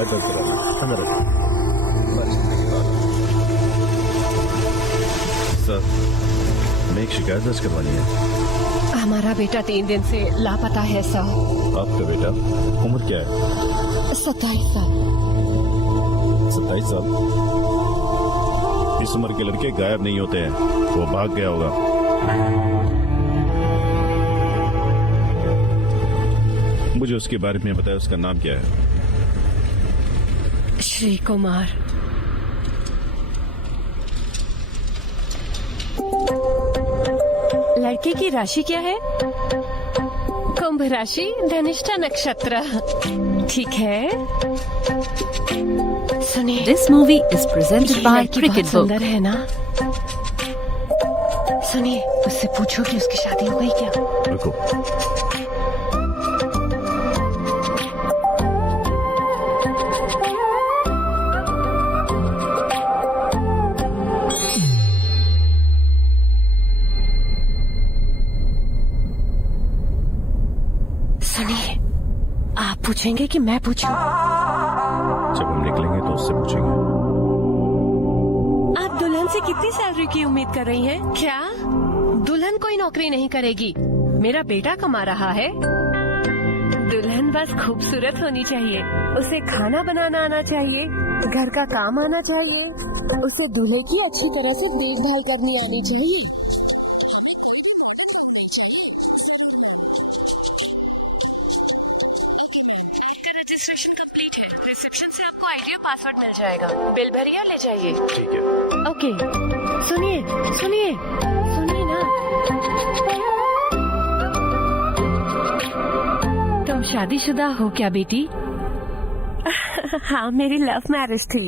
शिकायत दर्ज करा। अंदर सर, मैं एक शिकायत दर्ज करवानी है। हमारा बेटा 3 दिन से लापता है सर। आपका बेटा उम्र क्या है? 27 साल। 27 साल? इस उम्र के लड़के गायब नहीं होते हैं, वो भाग गया होगा। मुझे उसके बारे में बताया, उसका नाम क्या है? श्री कुमार। लड़के की राशि क्या है? कुंभ राशि, धनिष्ठा नक्षत्र। ठीक है। सुनिए, this movie is presented by लड़की क्रिकेट बहुत बुक। सुंदर है ना? सुनिए, उससे पूछो कि उसकी शादी हो गई क्या? रुको। सुनिए, आप पूछेंगे कि मैं पूछूं? जब हम निकलेंगे तो उससे पूछेंगे। आप दुल्हन से कितनी सैलरी की उम्मीद कर रही हैं? क्या दुल्हन कोई नौकरी नहीं करेगी? मेरा बेटा कमा रहा है। दुल्हन बस खूबसूरत होनी चाहिए, उसे खाना बनाना आना चाहिए, घर का काम आना चाहिए, उसे दूल्हे की अच्छी तरह से देखभाल करनी आनी चाहिए। रिसेप्शन से आपको आईडी और पासवर्ड मिल जाएगा। बिल भरिए, ले जाइए। ठीक है। ओके। सुनिए सुनिए सुनिए ना, तुम शादीशुदा हो क्या बेटी? हाँ, मेरी लव मैरिज थी।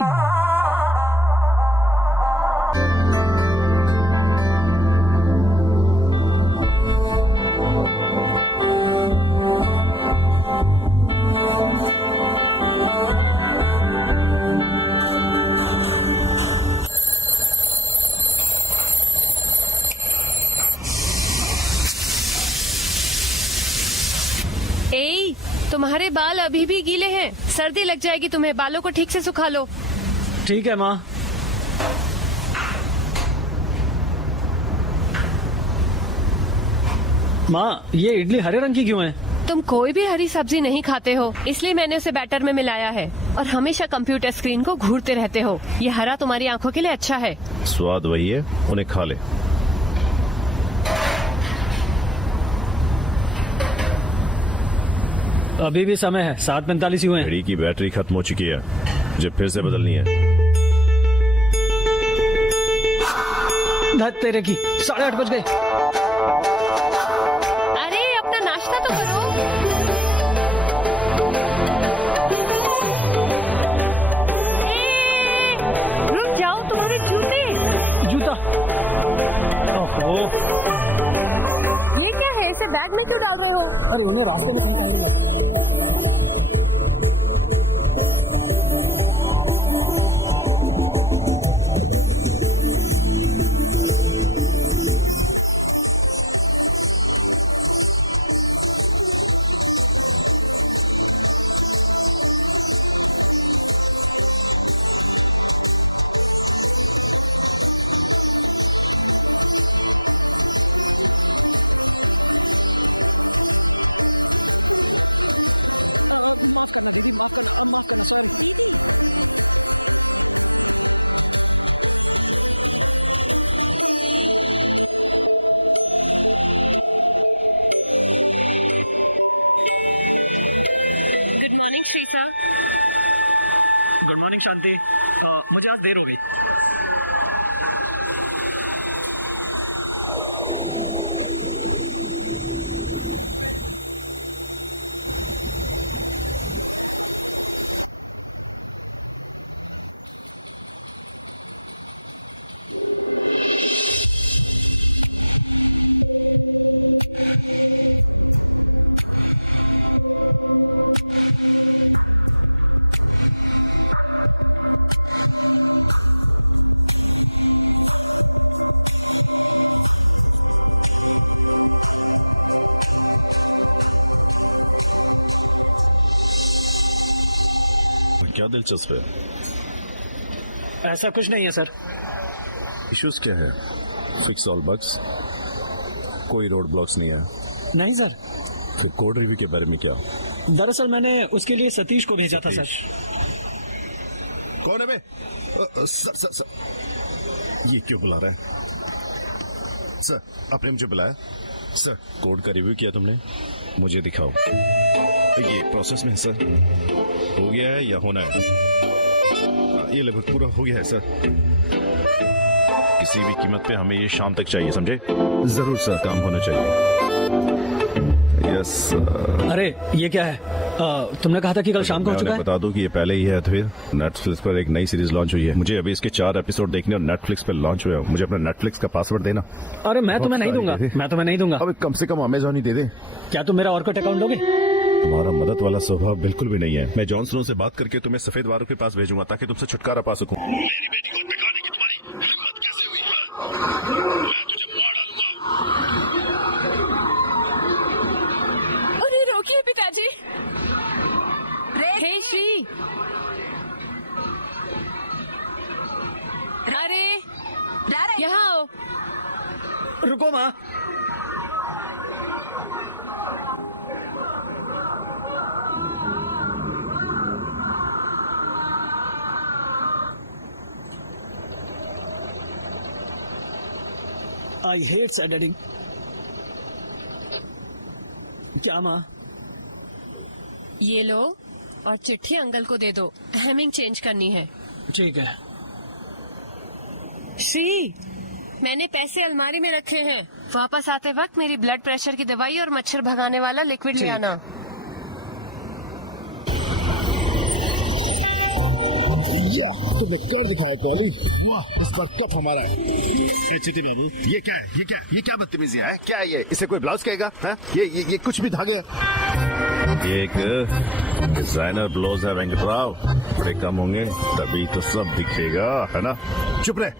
ए, तुम्हारे बाल अभी भी गीले हैं, सर्दी लग जाएगी तुम्हें। बालों को ठीक से सुखा लो। ठीक है माँ। माँ, ये इडली हरे रंग की क्यों है? तुम कोई भी हरी सब्जी नहीं खाते हो, इसलिए मैंने उसे बैटर में मिलाया है। और हमेशा कंप्यूटर स्क्रीन को घूरते रहते हो। ये हरा तुम्हारी आंखों के लिए अच्छा है। स्वाद वही है, उन्हें खा ले। अभी भी समय है, 7:45 हुए हैं। घड़ी की बैटरी खत्म हो चुकी है, मुझे फिर से बदलनी है। धत तेरे की, 8:30 बज गए। अरे अपना नाश्ता तो करो। ए, रुक जाओ, तुम्हारे जूते। जूता। ओहो। ये क्या है? इसे बैग में क्यों डाल रहे हो? अरे उन्हें रास्ते में कहीं जाएंगे। गुड मॉर्निंग शांति। मुझे आज देर होगी। क्या दिलचस्प है? ऐसा कुछ नहीं है सर। इश्यूज क्या है? फिक्स ऑल बग्स, कोई रोड ब्लॉक्स नहीं है। नहीं सर, तो कोड रिव्यू के बारे में क्या? दरअसल मैंने उसके लिए सतीश को भेजा था सर। कौन है बे? सर सर सर, ये क्यों बुला रहा है? सर, आपने मुझे बुलाया? सर, कोड का रिव्यू किया तुमने? मुझे दिखाओ। ये प्रोसेस में है सर, हो गया है या होना है? ये लगभग पूरा हो गया है सर। किसी भी कीमत पे हमें ये शाम तक चाहिए, समझे? जरूर सर, काम होना चाहिए। Yes sir. अरे ये क्या है? तुमने कहा था कि कल शाम को हो चुका मैं है। बता दूं कि ये पहले ही है। तो फिर नेटफ्लिक्स पर एक नई सीरीज लॉन्च हुई है। मुझे अभी इसके 4 एपिसोड देखने और नेटफ्लिक्स पर लॉन्च हुए। मुझे अपना नेटफ्लिक्स का पासवर्ड देना। अरे मैं तुम्हें नहीं दूंगा, मैं तुम्हें नहीं दूंगा। अब कम से कम अमेजॉन ही दे दे। क्या तुम मेरा ऑर्कुट अकाउंट लोगे? तुम्हारा मदद वाला स्वभाव बिल्कुल भी नहीं है। मैं जॉनसनों से बात करके तुम्हें सफेद वालों के पास भेजूंगा ताकि तुमसे छुटकारा पा सकूं। मेरी बेटी को बिगाड़ने की तुम्हारी हिम्मत कैसे हुई? मैं तुझे मार डालूंगा। अरे रोकिए पिताजी। हे श्री, अरे यहाँ आओ। रुको माँ। I hate sad adding. क्या माँ? ये लो और चिट्ठी अंकल को दे दो, हेमिंग चेंज करनी है। ठीक है। श्री, मैंने पैसे अलमारी में रखे हैं। वापस आते वक्त मेरी ब्लड प्रेशर की दवाई और मच्छर भगाने वाला लिक्विड ले आना। तुमने कर दिखाया कॉली। वाह, इस बार कप हमारा है। ये चिट्ठी बाबू, ये क्या है? ये क्या बदतमीजी है? क्या है ये? इसे कोई ब्लाउज कहेगा? है? ये कुछ भी धागे। ये एक डिजाइनर ब्लाउज है वेंकटराव। बड़े कम होंगे तभी तो सब दिखेगा, है ना? चुप रहे।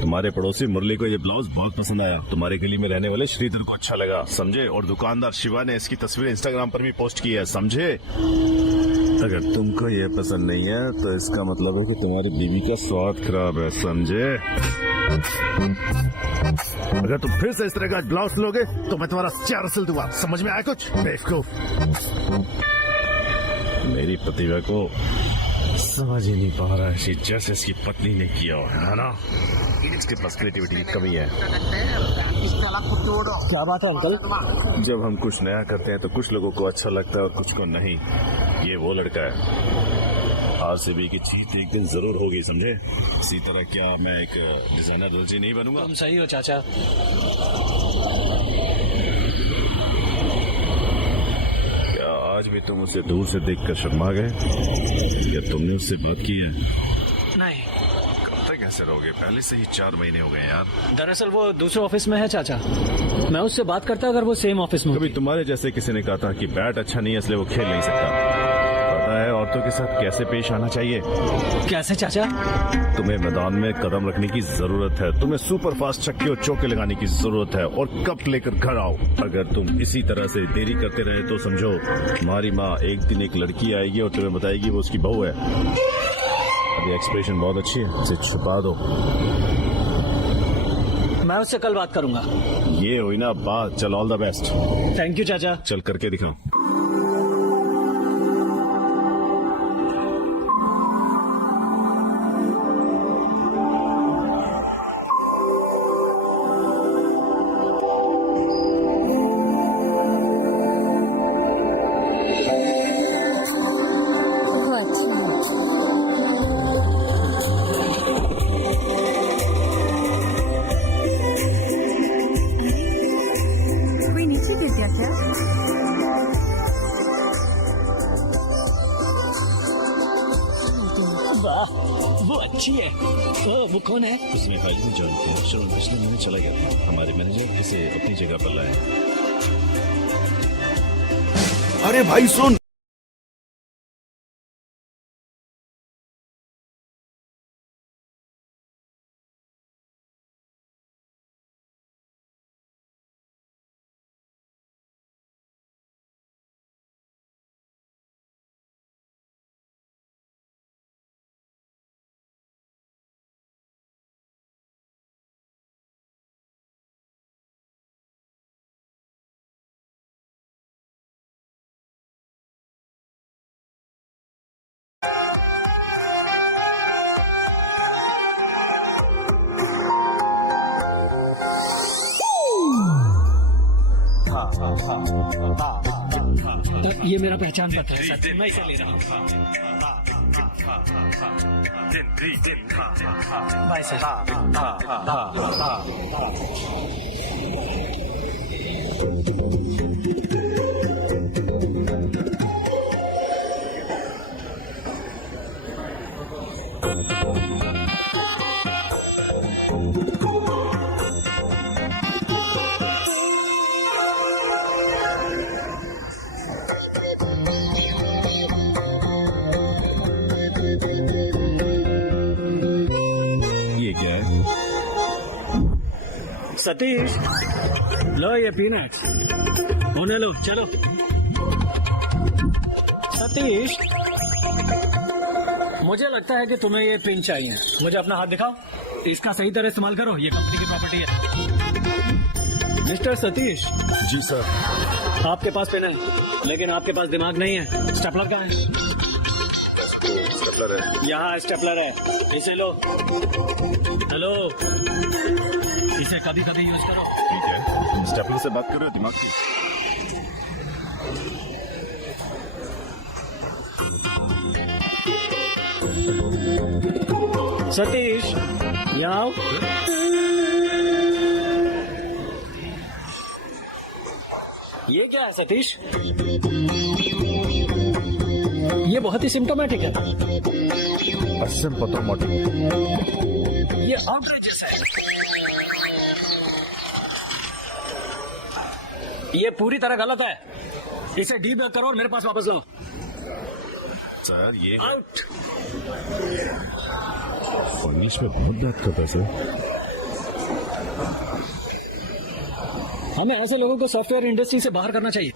तुम्हारे पड़ोसी मुरली को ये ब्लाउज बहुत पसंद आया। तुम्हारे गली में रहने वाले श्रीधर को अच्छा लगा, समझे? और दुकानदार शिवा ने इसकी तस्वीर इंस्टाग्राम पर भी पोस्ट की है, समझे? अगर तुमको ये पसंद नहीं है तो इसका मतलब है कि तुम्हारी बीवी का स्वाद खराब है, समझे? अगर तुम फिर से इस तरह का ब्लाउज लोगे तो मैं तुम्हारा चार सिल दूंगा, समझ में आया कुछ? बेवकूफ। मेरी प्रतिभा को समझ ही नहीं पा रहा है, जैसे इसकी पत्नी ने किया है ना? इसके पास क्रिएटिविटी की कमी है। क्या बात है अंकल? जब हम कुछ नया करते हैं तो कुछ लोगों को अच्छा लगता है और कुछ को नहीं। ये वो लड़का है। आरसीबी की जीत एक दिन जरूर होगी, समझे? इसी तरह क्या मैं एक डिजाइनर दर्जी नहीं बनूंगा? तुम सही हो चाचा। क्या आज भी तुम उसे दूर से देखकर शर्मा गए? क्या तुमने उससे बात की है? नहीं। कब तक ऐसे रहोगे? पहले से ही 4 महीने हो गए यार। दरअसल वो दूसरे ऑफिस में है चाचा। मैं उससे बात करता अगर वो सेम ऑफिस में कभी होती। तुम्हारे जैसे किसी ने कहा था कि बैट अच्छा नहीं है इसलिए वो खेल नहीं सकता। पता है औरतों के साथ कैसे पेश आना चाहिए? कैसे चाचा? तुम्हें मैदान में कदम रखने की जरूरत है। तुम्हें सुपर फास्ट छक्के और चौके लगाने की जरूरत है और कप लेकर घर आओ। अगर तुम इसी तरह से देरी करते रहे तो समझो तुम्हारी माँ एक दिन एक लड़की आएगी और तुम्हें बताएगी वो उसकी बहू है। अभी एक्सप्रेशन बहुत अच्छी है, इसे छुपा दो। मैं उससे कल बात करूंगा। ये हुई ना बात। चल, all the best. Thank you चाचा। चल करके दिखाओ। कोई नीचे गिर गया क्या? वाह, वो अच्छी है। वो कौन है? उसने हाल ही में ज्वाइन किया। चलो पिछले महीने चला गया था। हमारे मैनेजर इसे अपनी जगह पर लाए। अरे भाई सुन। ये मेरा पहचान पत्र है सर, मैं इसे ले रहा हूँ। Bye sir. ये क्या है? सतीश, लो ये पीनट्स, उन्हें लो, चलो। सतीश, मुझे लगता है कि तुम्हें ये पिन चाहिए। मुझे अपना हाथ दिखाओ, इसका सही तरह इस्तेमाल करो, ये कंपनी की प्रॉपर्टी है। मिस्टर सतीश, जी सर। आपके पास पेन है, लेकिन आपके पास दिमाग नहीं है। स्टेपलर कहाँ है? स्टेपलर है। यहाँ स्टेपलर है, इसे लो। हेलो, इसे कभी कभी यूज करो। ठीक है, स्टेपलर से बात कर रहे हो दिमाग की? सतीश, यहाँ आओ। ये क्या है सतीश? ये बहुत ही सिम्टोमेटिक है। असिम्प्टोमेटिक। ये आउटरेजियस है। ये पूरी तरह गलत है। इसे डीबग करो और मेरे पास वापस लाओ। सर ये आउट। इंग्लिश में बहुत बात करता है सर। हमें ऐसे लोगों को सॉफ्टवेयर इंडस्ट्री से बाहर करना चाहिए।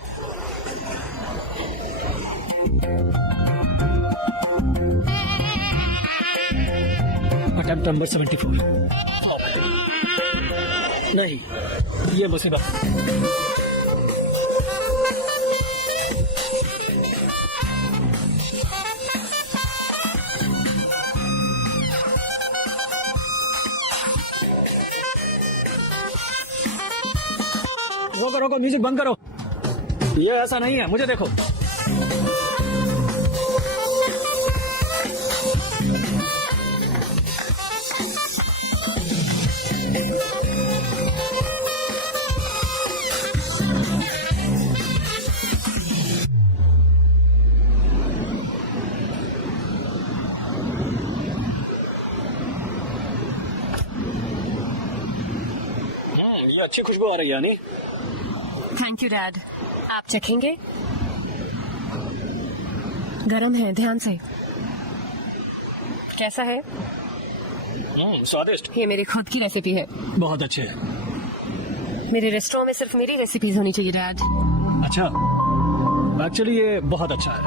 Attempt number 74। नहीं, ये मुसीबत। रोको रोको, म्यूजिक बंद करो। ये ऐसा नहीं है, मुझे देखो। ये अच्छी खुशबू आ रही है यानी। Thank you dad. आप चखेंगे? गरम है, ध्यान से। कैसा है? स्वादिष्ट। ये मेरी खुद की रेसिपी है। बहुत अच्छे है। मेरे रेस्टोरेंट में सिर्फ मेरी रेसिपीज होनी चाहिए डैड। अच्छा, एक्चुअली ये बहुत अच्छा है।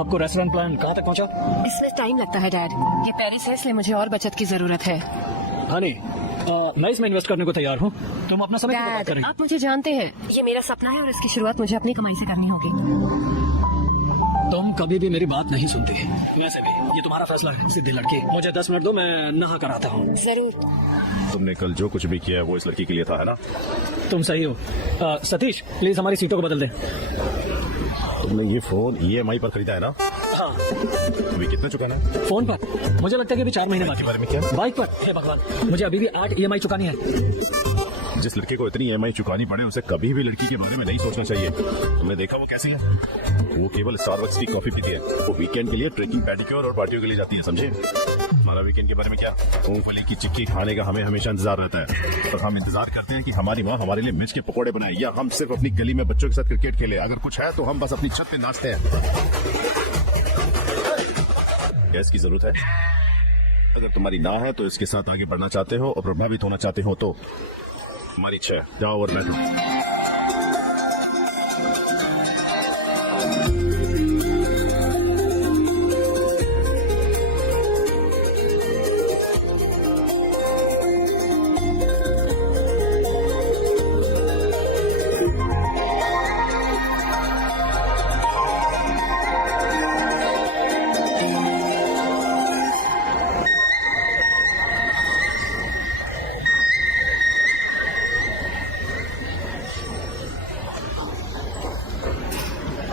आपको रेस्टोरेंट प्लान कहाँ तक पहुँचा? इसमें टाइम लगता है डैड। ये पेरिस है, इसलिए मुझे और बचत की जरूरत है। हनी, मैं इसमें इन्वेस्ट करने को तैयार हूँ। तुम अपना समय क्यों बर्बाद डैड, करेंगे? आप मुझे जानते हैं, ये मेरा सपना है और इसकी शुरुआत मुझे अपनी कमाई से करनी होगी। तुम कभी भी मेरी बात नहीं सुनती। वैसे भी ये तुम्हारा फैसला है। सीधी लड़की, मुझे 10 मिनट दो, मैं नहा कर आता हूँ। जरूर। तुमने कल जो कुछ भी किया है वो इस लड़की के लिए था, है ना? तुम सही हो। सतीश, प्लीज हमारी सीटों को बदल दे। तुमने ये फोन EMI पर खरीदा है ना? हाँ। अभी कितना चुकाना है? फोन पर मुझे लगता है कि अभी 4 महीने बाकी। बारे में क्या? बाइक पर, हे भगवान, मुझे अभी भी 8 EMI चुकानी है। जिस लड़के को इतनी EMI चुकानी पड़े उसे कभी भी लड़की के बारे में नहीं सोचना चाहिए। तुमने देखा वो कैसी है? वो केवल स्टारबक्स की कॉफी पीती है। वो वीकेंड के लिए ट्रेकिंग, पेडिक्योर और पार्टियों के लिए जाती है, समझे? हमारा वीकेंड के बारे में क्या? मूंगफली की चिक्की खाने का हमें हमेशा इंतजार रहता है। तो हम इंतजार करते हैं कि हमारी माँ हमारे लिए मिर्च के पकौड़े बनाए, या हम सिर्फ अपनी गली में बच्चों के साथ क्रिकेट खेले। अगर कुछ है तो हम बस अपनी छत पे नाचते हैं। गैस की जरूरत है? अगर तुम्हारी ना है तो इसके साथ आगे बढ़ना चाहते हो और प्रभावित होना चाहते हो तो तुम्हारी इच्छा है, जाओ और बैठो।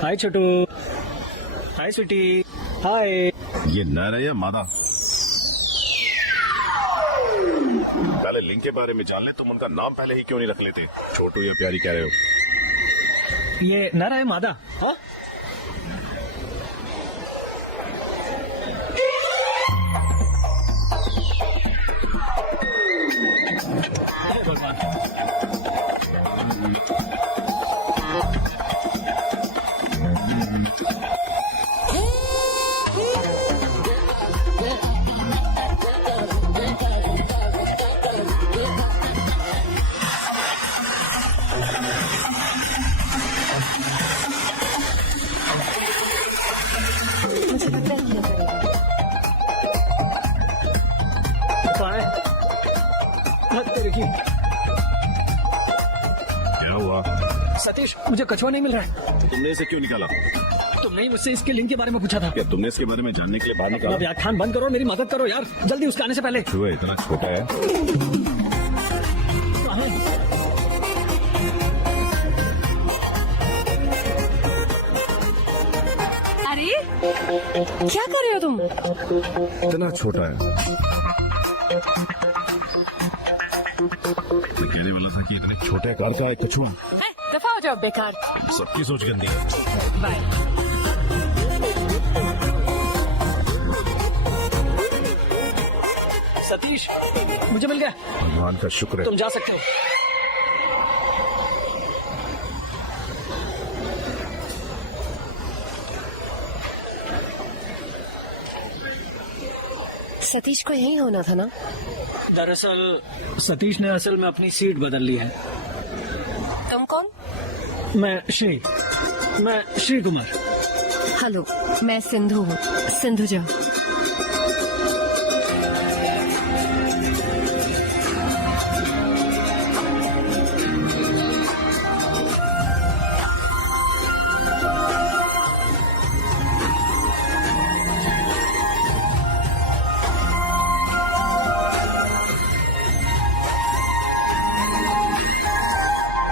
हाय छोटू, हाय स्वीटी, हाय। ये नर है या मादा? पहले लिंग के बारे में जान ले। तुम उनका नाम पहले ही क्यों नहीं रख लेते? छोटू या प्यारी कह रहे हो? ये नर है मादा? हाँ, हे भगवान। कहाँ है? हद तेरे की। क्या हुआ? सतीश, मुझे कछुआ नहीं मिल रहा है। तुमने इसे क्यों निकाला? तुमने ही मुझसे इसके लिंक के बारे में पूछा था। क्या तुमने इसके बारे में जानने के लिए बाहर अपना निकाला? व्याख्यान बंद करो और मेरी मदद करो यार, जल्दी उसके आने से पहले। कछुआ इतना छोटा है? कहाँ है? अरे क्या कर रहे हो तुम? इतना छोटा है। मैं कहने वाला था कि इतने छोटे आकार का एक कछुआ। दफा हो जाओ बेकार। सबकी सोच गंदी है। बाय। सतीश, मुझे मिल गया। भगवान का शुक्र है। तुम जा सकते हो। सतीश को यही होना था ना? दरअसल सतीश ने असल में अपनी सीट बदल ली है। तुम कौन? मैं श्री कुमार। हेलो, मैं सिंधु हूँ, सिंधुजा।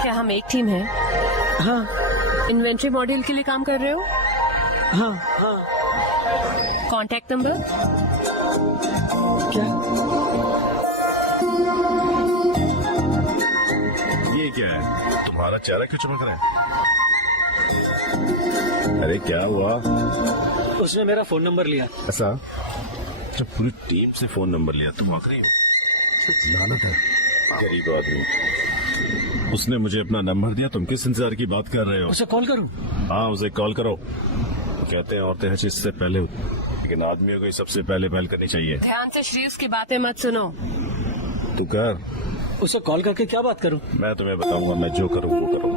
क्या हम एक टीम है? हाँ इन्वेंट्री मॉड्यूल के लिए काम कर रहे हो? हाँ हाँ। Contact number? क्या? ये क्या है? तुम्हारा चेहरा क्यों चमक रहा है? अरे क्या हुआ? उसने मेरा फोन नंबर लिया। ऐसा? जब पूरी टीम से फोन नंबर लिया तुम आखिरी लानत है। गरीब आदमी। उसने मुझे अपना नंबर दिया, तुम किस इंतजार की बात कर रहे हो? उसे कॉल करूं? हाँ, उसे कॉल करो। कहते हैं औरतें हर चीज से पहले होती, लेकिन आदमियों को ही सबसे पहले पहल करनी चाहिए। ध्यान से श्री उसकी बातें मत सुनो। तू कर। उसे कॉल करके क्या बात करूं? मैं तुम्हें बताऊंगा, मैं जो करूँ वो करूँ।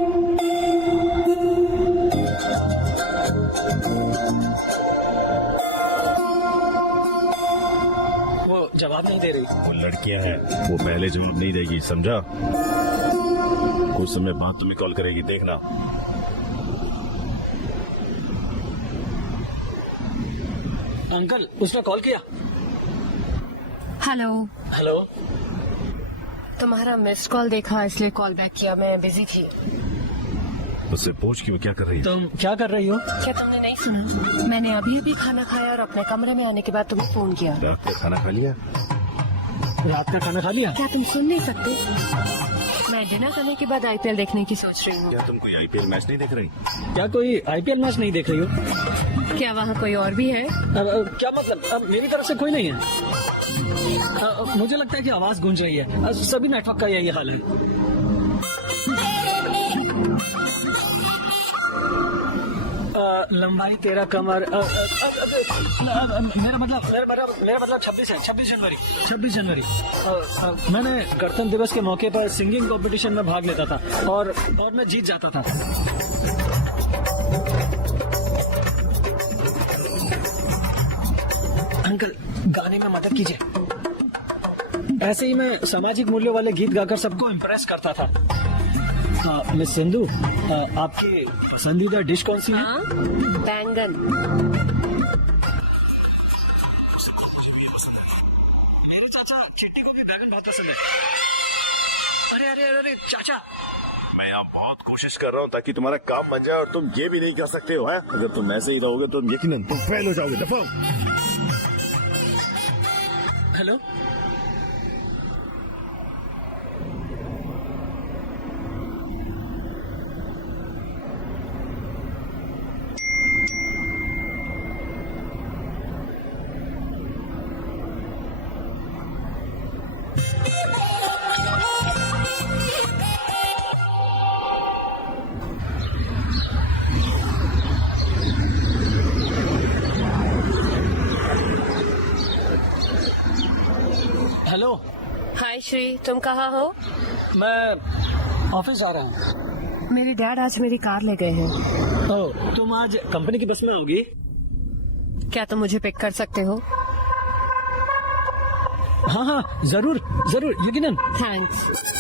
वो जवाब नहीं दे रही। वो लड़कियां हैं, वो पहले जवाब नहीं देगी, समझा? कुछ समय बाद तुम्हें कॉल करेगी, देखना। अंकल, उसने कॉल किया। हेलो। हेलो। तुम्हारा मिस्ड कॉल देखा इसलिए कॉल बैक किया, मैं बिजी थी। उससे पूछ कि वो क्या कर रही है। तुम क्या कर रही हो? क्या तुमने नहीं सुना? मैंने अभी अभी खाना खाया और अपने कमरे में आने के बाद तुम्हें फोन किया। रात का खाना खा लिया? रात का खाना खा लिया? क्या तुम सुन नहीं सकते? मैं डिनर करने के बाद आईपीएल देखने की सोच रही हूँ। क्या तुम कोई आईपीएल मैच नहीं देख रही? क्या कोई आईपीएल मैच नहीं देख रही हो? क्या वहाँ कोई और भी है? क्या मतलब? अब मेरी तरफ से कोई नहीं है। मुझे लगता है कि आवाज गूंज रही है। सभी नेटवर्क का यही हाल है। लंबाई तेरा कमर। मेरा मतलब 26 जनवरी। 26 जनवरी। मैंने गणतंत्र दिवस के मौके पर सिंगिंग कंपटीशन में भाग लेता था और मैं जीत जाता था। अंकल, गाने में मदद कीजिए। ऐसे ही मैं सामाजिक मूल्यों वाले गीत गाकर सबको इम्प्रेस करता था। मिस सिंधु, आपकी पसंदीदा डिश कौन सी है? हाँ? बैंगन। मेरे चाचा चिट्टी को भी बैंगन बहुत पसंद है। अरे अरे अरे चाचा, मैं यहाँ बहुत बहुत कोशिश कर रहा हूँ ताकि तुम्हारा काम बन जाए और तुम ये भी नहीं कर सकते हो, हैं? अगर तुम ऐसे ही रहोगे तो यकीनन तुम फेल हो जाओगे। दफा हेलो। हेलो। हाय श्री, तुम कहाँ हो? मैं ऑफिस आ रहा हूँ। मेरे डैड आज मेरी कार ले गए हैं। ओह, तुम आज कंपनी की बस में होगी? क्या तुम मुझे पिक कर सकते हो? हाँ हाँ, जरूर जरूर, यकीनन। थैंक्स।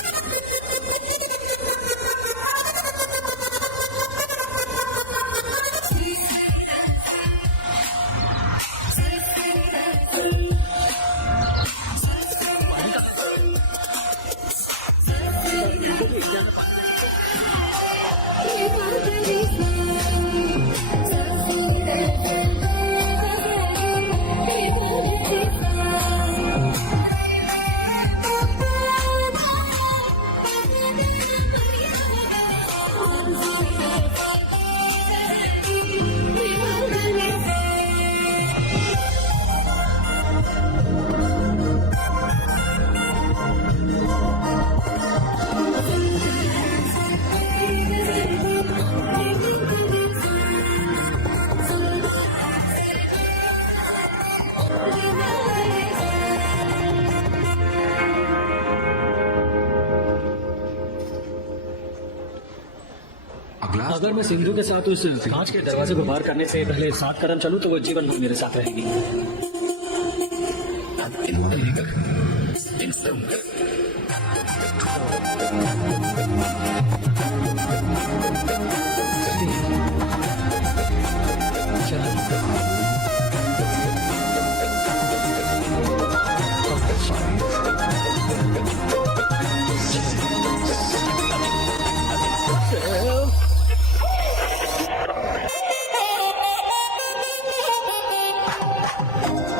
अगर मैं सिंधु के साथ उस कांच के दरवाजे को पार करने से पहले 7 कदम चलूं तो वो जीवन भर मेरे साथ रहेगी।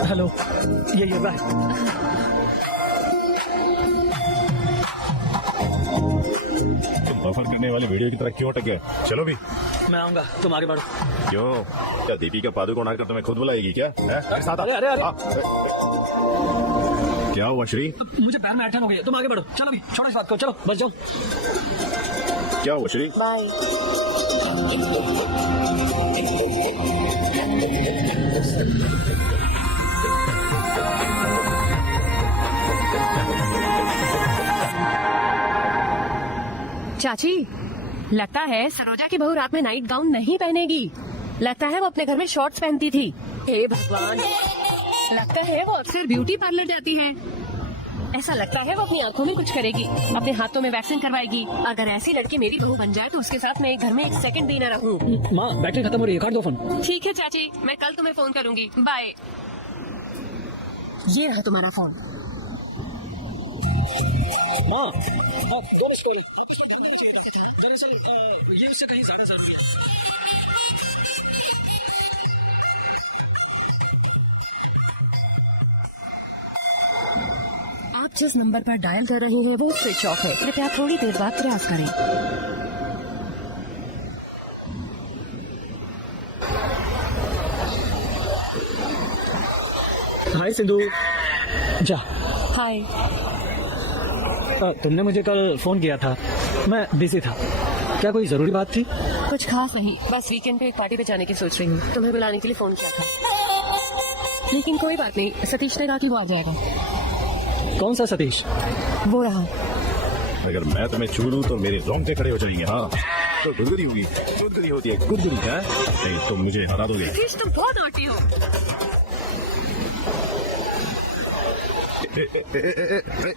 हेलो, ये रहा है। तुम बफर करने वाले वीडियो की तरह क्यों अटक गए? चलो भी। मैं आऊंगा, तुम आगे बढ़ो। क्यों? क्या दीपिका पादुकोण आकर तुम्हें खुद बुलाएगी क्या? हैं? मेरे साथ आ। अरे, अरे, अरे। क्या हुआ श्री? मुझे पैर में ऐंठन हो गई, तुम आगे बढ़ो। चलो भी, छोड़ो इस बात को, चलो बस जाओ। क्या हुआ श्री? बाय। चाची, लगता है सरोजा की बहू रात में नाइट गाउन नहीं पहनेगी। लगता है वो अपने घर में शॉर्ट्स पहनती थी। हे भगवान, लगता है वो अक्सर ब्यूटी पार्लर जाती है। ऐसा लगता है वो अपनी आंखों में कुछ करेगी, अपने हाथों में वैक्सिंग करवाएगी। अगर ऐसी लड़की मेरी बहू बन जाए तो उसके साथ मैं एक घर में 1 सेकंड भी न रहूं। माँ, बैटरी खत्म हो रही है, काट दो फोन। ठीक है चाची, मैं कल तुम्हें फोन करूंगी। बाय। ये रहा तुम्हारा फोन। माँ, दो मिस कॉल। दरअसल ये उससे कहीं ज्यादा जरूरी है। आप जिस नंबर पर डायल कर रहे हैं वो स्विच ऑफ है। कृपया थोड़ी देर बाद प्रयास करें। हाय सिंधु। जा। हाय। तुमने मुझे कल फोन किया था, मैं बिजी था। क्या कोई जरूरी बात थी? कुछ खास नहीं, बस वीकेंड पे एक पार्टी पे जाने की सोच रही हूँ। तुम्हें बुलाने के लिए फोन किया था, लेकिन कोई बात नहीं, सतीश ने कहा कि वो आ जाएगा। कौन सा सतीश? वो रहा। अगर मैं तुम्हें छू लूं तो मेरे रोंगटे खड़े हो जाएंगे। हाँ, तो गुदगुदी होगी। गुदगुदी होती है, गुदगुदी है। नहीं तो मुझे हरा दोगे। सतीश, तुम बहुत नॉटी हो।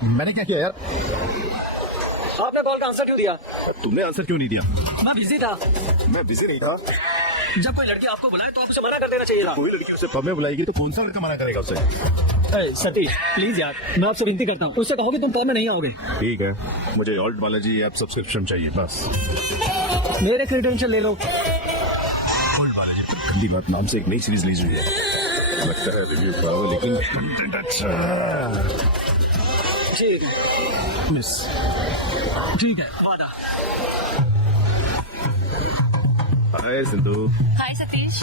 मैंने क्या किया यार? आपने कॉल का आंसर क्यों दिया? तुमने आंसर क्यों नहीं दिया? मैं बिजी था। मैं बिजी नहीं था। जब कोई लड़की आपको बुलाए तो आप उसे मना कर देना चाहिए था। कोई लड़की उसे पब में बुलाएगी तो कौन सा लड़का मना करेगा उसे? सतीश, प्लीज यार, मैं आपसे विनती करता हूँ, उससे कहो कि तुम पब में नहीं आओगे। ठीक है, मुझे ऑल्ट बालाजी ऐप सब्सक्रिप्शन चाहिए बस। मेरे क्रेडेंशियल ले लो। ऑल्ट बालाजी पर गंदी बात नाम से एक नई सीरीज रिलीज हुई है। लगता है रिव्यू खराब है लेकिन कंटेंट अच्छा है। जी मिस ठीक है, वादा। हाय सिंधु, हाय सतीश।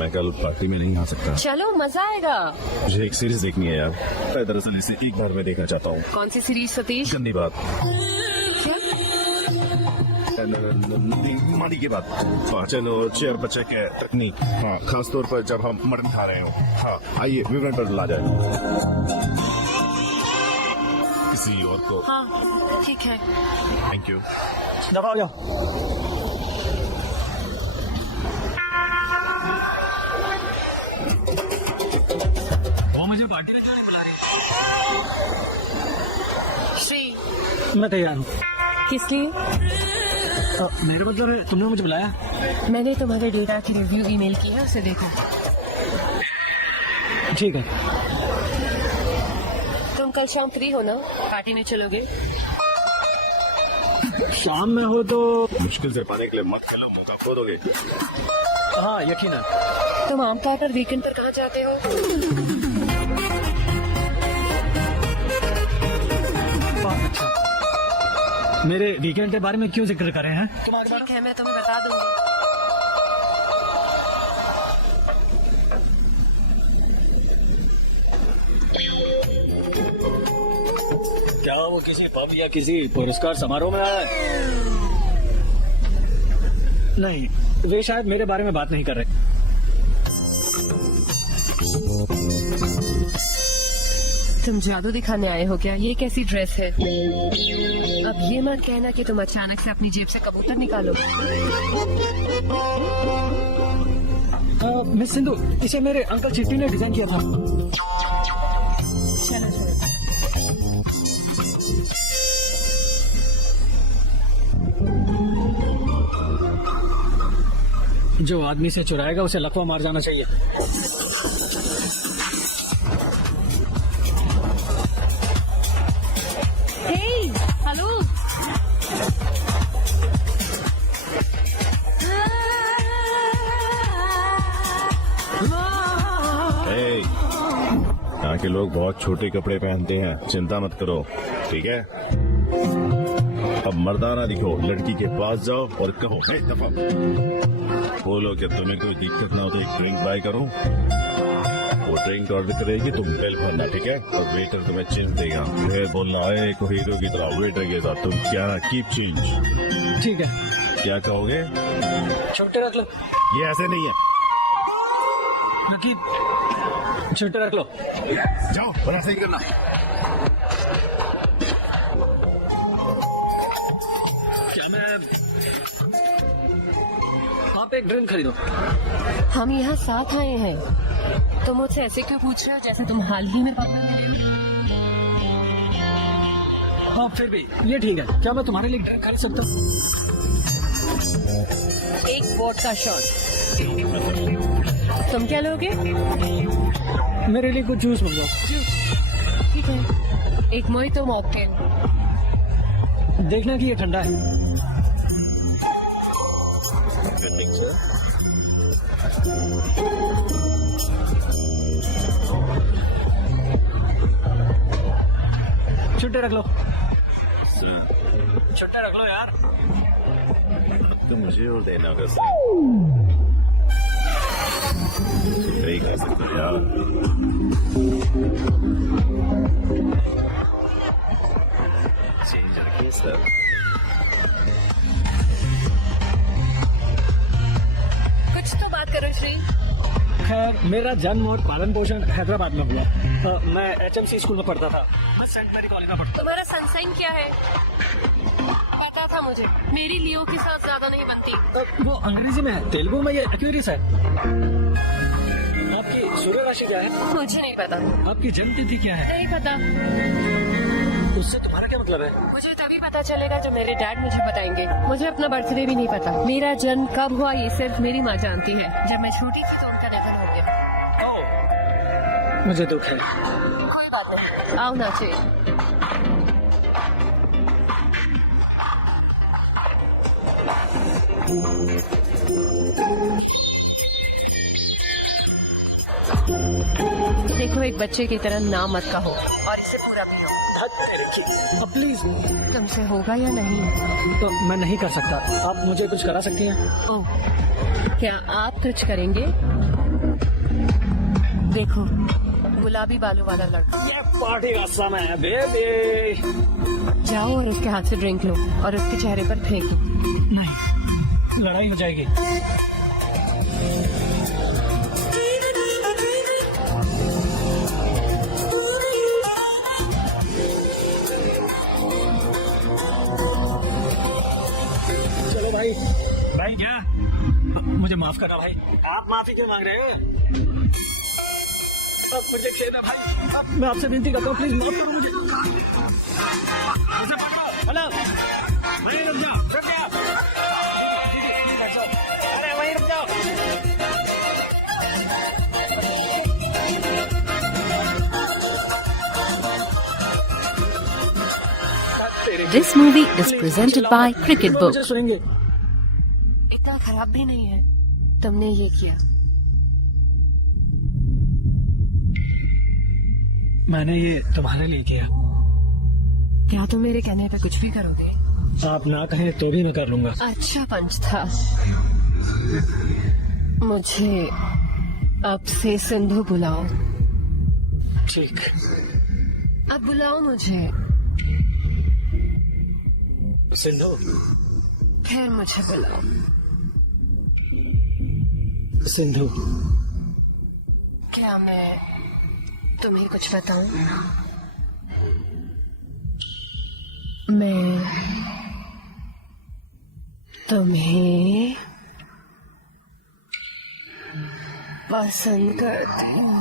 मैं कल पार्टी में नहीं आ सकता। चलो मजा आएगा। मुझे एक सीरीज देखनी है यार। मैं दरअसल इसे एक बार में देखना चाहता हूँ। कौन सी सीरीज सतीश? गंदी बात। क्या? मानी की बात। पाचन और चेयर बच्चे के तकनीक। हाँ, खास तौर पर जब हम मटन खा रहे हो। हाँ, आइए विवरण पर ला जाए। किसी और को। हाँ ठीक है। Thank you. दबा हो जाओ। वो मुझे पार्टी में क्यों नहीं बुला रही? श्री, मैं तैयार हूँ। किस लिए? मेरा मतलब है तुमने मुझे बुलाया। मैंने तुम्हारे डेटा की रिव्यू ईमेल की है, उसे देखो। ठीक है। तुम कल शाम फ्री हो ना? पार्टी में चलोगे? शाम में हो तो मुश्किल से पाने के लिए मत खेलो, मौका खो दोगे। हाँ यकीनन। तुम आमतौर पर वीकेंड पर कहाँ जाते हो? बहुत अच्छा। मेरे वीकेंड के बारे में क्यों जिक्र कर रहे हैं? ठीक है, मैं तुम्हें बता दूंगी। क्या वो किसी पब या किसी पुरस्कार समारोह में आया है? नहीं, वे शायद मेरे बारे में बात नहीं कर रहे। तुम जादू दिखाने आए हो क्या? ये कैसी ड्रेस है? अब ये मत कहना कि तुम अचानक से अपनी जेब से कबूतर निकालो। मिस सिंधु, इसे मेरे अंकल चिट्टी ने डिजाइन किया था। चलो चलो। जो आदमी से चुराएगा उसे लकवा मार जाना चाहिए। हे, हेलो। यहाँ के लोग बहुत छोटे कपड़े पहनते हैं, चिंता मत करो, ठीक है? अब मर्दाना दिखो, लड़की के पास जाओ और कहो, हे दफा। बोलो कि तुम्हें कोई दिक्कत ना हो तो एक ड्रिंक बाय करो। वो ड्रिंक ऑर्डर करेगी, तुम बिल भरना, ठीक है? और वेटर तुम्हें चेंज देगा। फिर बोलना है को हीरो की तरह वेटर के साथ तुम क्या कीप चेंज। ठीक है। क्या कहोगे? छुट्टे रख लो। ये ऐसे नहीं है। छुट्टे रख लो। जाओ, बड़ा सही करना। क्या मैं आप एक ड्रिंक खरीदो? हम यहाँ साथ आए हैं। तुम मुझसे ऐसे क्यों पूछ रहे हो जैसे तुम हाल ही में पब में मिले हो? हाँ फिर भी ये ठीक है। क्या मैं तुम्हारे लिए ड्रिंक खरीद सकता हूँ? एक वोडका शॉट। तुम क्या लोगे? मेरे लिए कुछ जूस मंगवाओ। ठीक है, एक मोहितो मॉकटेल। देखना कि ये ठंडा है। छुट्टे रख लो। छुट्टे रख लो यार। तो मुझे और देना होगा। नहीं खा सकते यार। चेंज रखिए सर। कुछ तो बात करो श्री। खैर, मेरा जन्म और पालन पोषण हैदराबाद में हुआ। मैं HMC स्कूल में पढ़ता था। मैं सेंट मैरी कॉलेज में पढ़ता। तुम्हारा सनसाइन क्या है? पता था मुझे। मेरी लियो के साथ ज्यादा नहीं बनती। वो अंग्रेजी में है, तेलुगु में ये एक्वेरियस है। आपकी सूर्य राशि क्या है? मुझे नहीं पता। आपकी जन्म तिथि क्या है? नहीं पता। उससे तुम्हारा क्या मतलब है? मुझे तभी पता चलेगा जब मेरे डैड मुझे बताएंगे। मुझे अपना बर्थडे भी नहीं पता। मेरा जन्म कब हुआ ये सिर्फ मेरी माँ जानती है। जब मैं छोटी थी तो उनका निधन हो गया। ओह, मुझे दुख है। कोई बात नहीं, आओ नाचे। देखो, एक बच्चे की तरह ना मत कहो और इसे पूरा पियो। प्लीज। तुमसे होगा या नहीं? तो मैं नहीं कर सकता, आप मुझे कुछ करा सकती हैं? ओह, क्या आप कुछ करेंगे? देखो, गुलाबी बालों वाला लड़का। ये पार्टी का समय है बेबी। जाओ और उसके हाथ से ड्रिंक लो और उसके चेहरे पर फेंको। नहीं, लड़ाई हो जाएगी। चलो भाई। भाई क्या? मुझे माफ करना भाई। आप माफी क्यों मांग रहे हैं? अब मुझे खेलना भाई। अब मैं आपसे विनती करता हूँ, प्लीज माफ करो मुझे। मुझे पकड़ो। हेलो, वहीं रुक जाओ, रुक जाओ। अरे वहीं रुक जाओ। This movie is presented by Cricket Book. मुझे सुनेंगे। इतना खराब भी नहीं है। तुमने ये किया। मैंने ये तुम्हारे लिए किया। क्या तुम मेरे कहने पे कुछ भी करोगे? आप ना कहें तो भी मैं कर लूंगा। अच्छा पंच था। मुझे अब से सिंधु बुलाओ। ठीक। अब बुलाओ मुझे। सिंधु। फिर मुझे बुलाओ। सिंधु। क्या मैं तुम्हें कुछ बताऊं? मैं तुम्हें पसंद करती हूँ।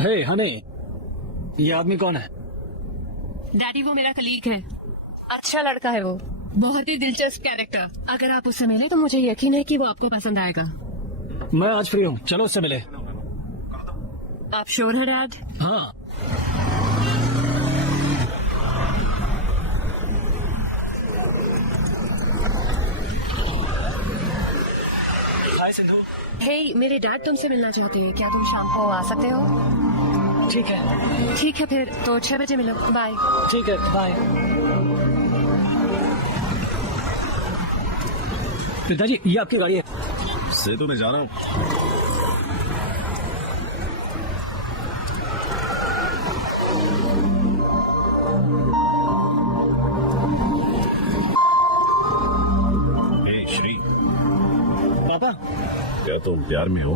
हे हनी, ये आदमी कौन है? डैडी, वो मेरा कलीग है। अच्छा लड़का है वो, बहुत ही दिलचस्प कैरेक्टर। अगर आप उससे मिले तो मुझे यकीन है कि वो आपको पसंद आएगा। मैं आज फ्री हूँ, चलो उससे मिले। आप श्योर है डैड? हाँ। हाय सिंधु। हे, मेरे डैड तुमसे मिलना चाहते हैं। क्या तुम शाम को आ सकते हो? ठीक है। ठीक है, फिर तो 6 बजे मिलो। बाय। ठीक है, बाय। पिताजी, ये आपकी गाड़ी है। से तो मैं जा रहा हूँ। हे श्री, पापा। क्या तुम प्यार में हो?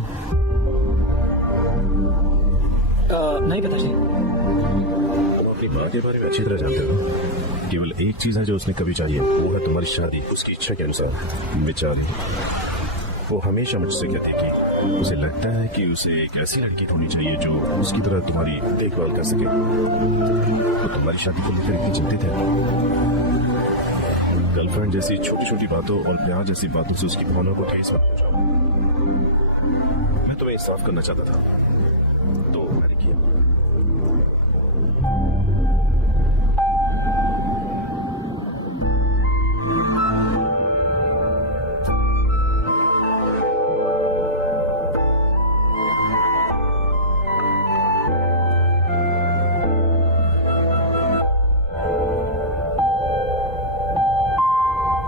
नहीं पिताजी। तुम अपनी माँ के बारे में अच्छी तरह जानते हो। केवल एक चीज है जो उसने कभी चाहिए, वो है तुम्हारी शादी। उसकी इच्छा के अनुसार। बेचारी, वो हमेशा मुझसे कहती कि उसे लगता है कि उसे एक ऐसी लड़की होनी चाहिए जो उसकी तरह तुम्हारी देखभाल कर सके। वो तुम्हारी शादी को लेकर इतनी चिंतित है। गर्लफ्रेंड जैसी छोटी छोटी बातों और प्यार जैसी बातों से उसकी भावनाओं को ठेस मत पहुंचाओ। मैं तुम्हें इंसाफ करना चाहता था, तो मैंने किया।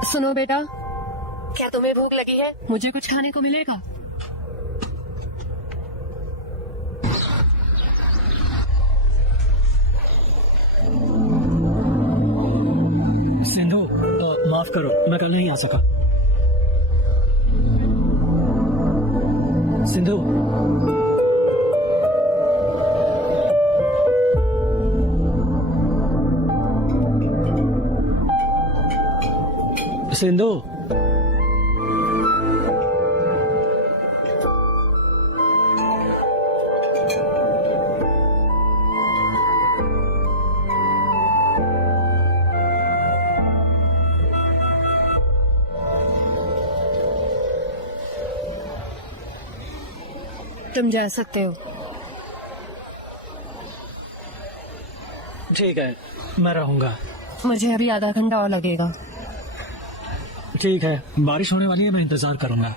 सुनो बेटा, क्या तुम्हें भूख लगी है? मुझे कुछ खाने को मिलेगा? सिंधु, माफ करो, मैं कल नहीं आ सका। सिंधु। सिंधु। तुम जा सकते हो। ठीक है, मैं रहूंगा। मुझे अभी आधा घंटा और लगेगा। ठीक है, बारिश होने वाली है, मैं इंतजार करूंगा।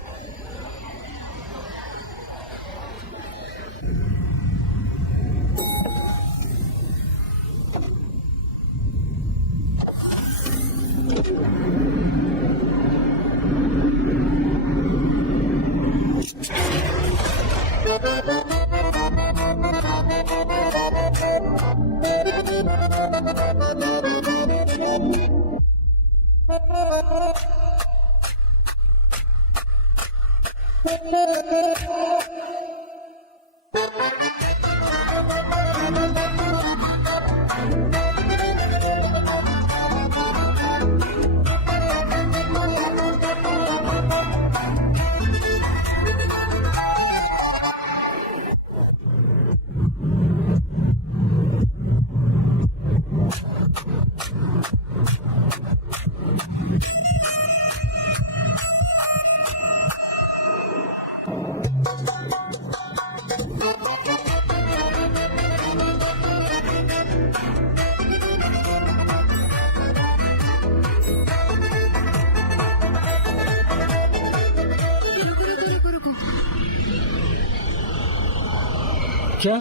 क्या?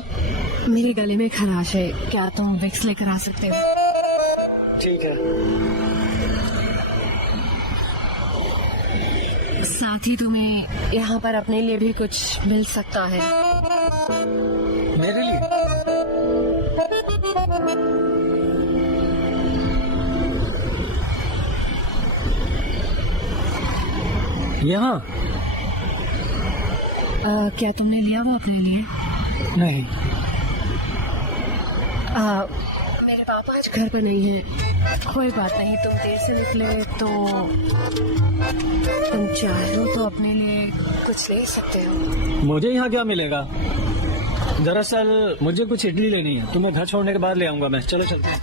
मेरे गले में खराश है, क्या तुम विक्स लेकर आ सकते हो? ठीक है। साथ ही तुम्हें यहाँ पर अपने लिए भी कुछ मिल सकता है। मेरे लिए? यहाँ? क्या तुमने लिया वो अपने लिए? नहीं। मेरे पापा आज घर पर नहीं है। कोई बात नहीं, तुम देर से निकले तो तुम चाहो तो अपने लिए कुछ ले सकते हो। मुझे यहाँ क्या मिलेगा? दरअसल मुझे कुछ इडली लेनी है, तुम्हें घर छोड़ने के बाद ले आऊंगा मैं। चलो चलते हैं।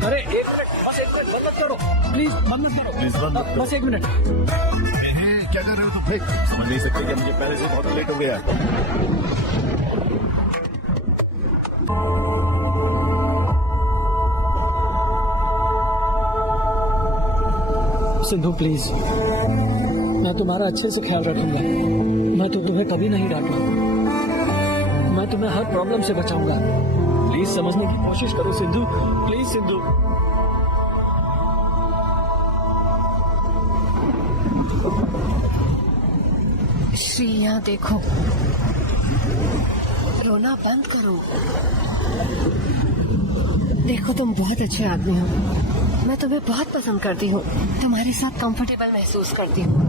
अरे एक मिनट, बस एक मिनट, बंद मत करो प्लीज, बंद मत करो प्लीज, बंद मत करो। बस एक मिनट। क्या कर रहे हो तुम? समझ नहीं सकते कि मुझे पहले से बहुत लेट हो गया। सिंधु प्लीज, मैं तुम्हारा अच्छे से ख्याल रखूंगा। मैं तो तुम्हें कभी नहीं डांटूंगा। मैं तुम्हें हर प्रॉब्लम से बचाऊंगा। प्लीज समझने की कोशिश करो सिंधु, प्लीज सिंधु। श्री, यहाँ देखो, रोना बंद करो। देखो, तुम बहुत अच्छे आदमी हो। मैं तुम्हें बहुत पसंद करती हूँ, तुम्हारे साथ कंफर्टेबल महसूस करती हूँ,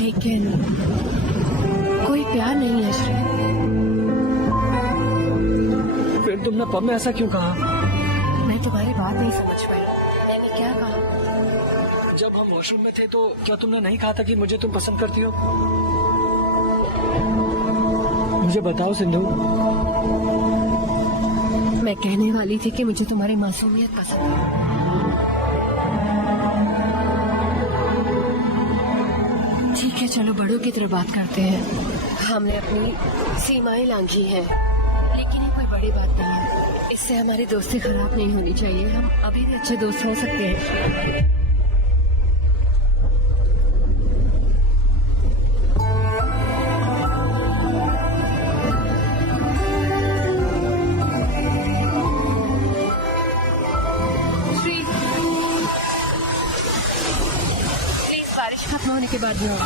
लेकिन कोई प्यार नहीं है श्री। फिर तुमने पब में ऐसा क्यों कहा? मैं तुम्हारी बात नहीं समझ पाई। मैंने क्या कहा? जब हम वॉशरूम में थे तो क्या तुमने नहीं कहा था कि मुझे तुम पसंद करती हो? मुझे बताओ सिंधु। मैं कहने वाली थी कि मुझे तुम्हारी मासूमियत पसंद है। ठीक है, चलो बड़ों की तरह बात करते हैं। हमने अपनी सीमाएं लांघी हैं, लेकिन ये कोई बड़ी बात नहीं है। इससे हमारी दोस्ती खराब नहीं होनी चाहिए। हम अभी भी अच्छे दोस्त हो सकते हैं। बारिश खत्म होने के बाद जाओ।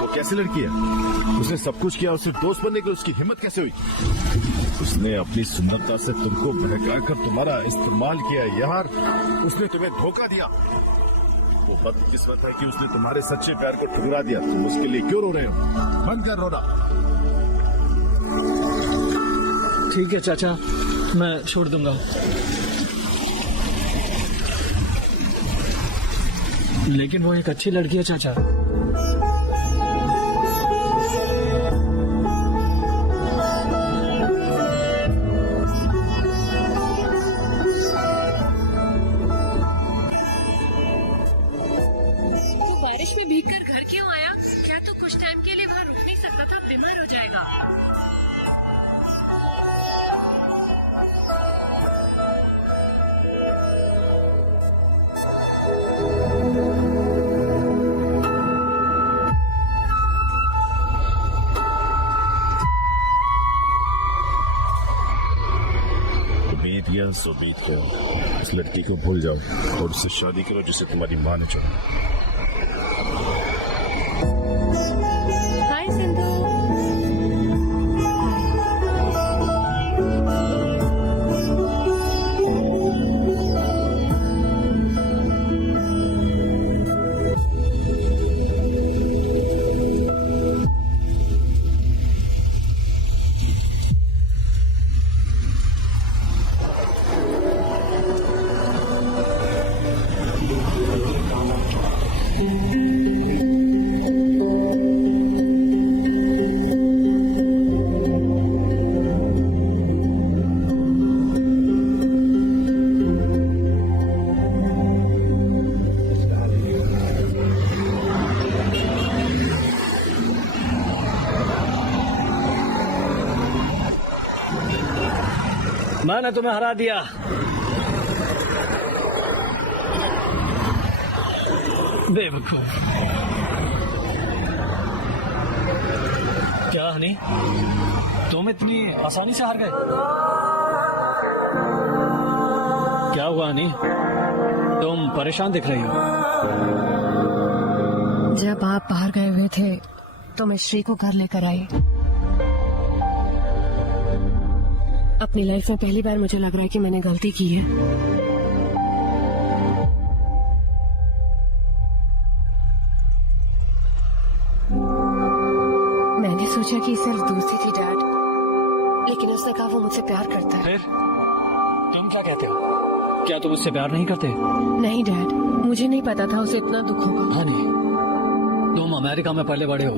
वो कैसी लड़की है? उसने सब कुछ किया और सिर्फ दोस्त बनने की उसकी हिम्मत कैसे हुई? उसने अपनी सुंदरता से तुमको बहकाकर तुम्हारा इस्तेमाल किया यार। उसने तुम्हें धोखा दिया। वो बदकिस्मत है कि उसने तुम्हारे सच्चे प्यार को ठुकरा दिया। तुम उसके लिए क्यों रो रहे हो? बंद कर रोना। ठीक है चाचा, मैं छोड़ दूंगा। लेकिन वो एक अच्छी लड़की है चाचा। तू बारिश में भीगकर घर क्यों आया? क्या तू कुछ टाइम के लिए वहाँ रुक नहीं सकता था? बीमार हो जाएगा। बीत गया सो बीत गया। इस लड़की को भूल जाओ और उससे शादी करो जिसे तुम्हारी माँ ने चुना। हाय सिंधु। मैंने तुम्हें हरा दिया। बेवकूफ। क्या हनी, तुम इतनी आसानी से हार गए? क्या हुआ हनी, तुम परेशान दिख रही हो। जब आप बाहर गए हुए थे तो मैं श्री को घर लेकर आई। अपनी लाइफ में पहली बार मुझे लग रहा है कि मैंने गलती की है। मैंने सोचा कि सिर्फ दोस्ती थी डैड, लेकिन उसने कहा वो मुझसे प्यार करता है। फिर तुम क्या कहते हो? क्या तुम उससे प्यार नहीं करते? नहीं डैड, मुझे नहीं पता था उसे इतना दुख होगा। हनी, तुम अमेरिका में पले बड़े हो।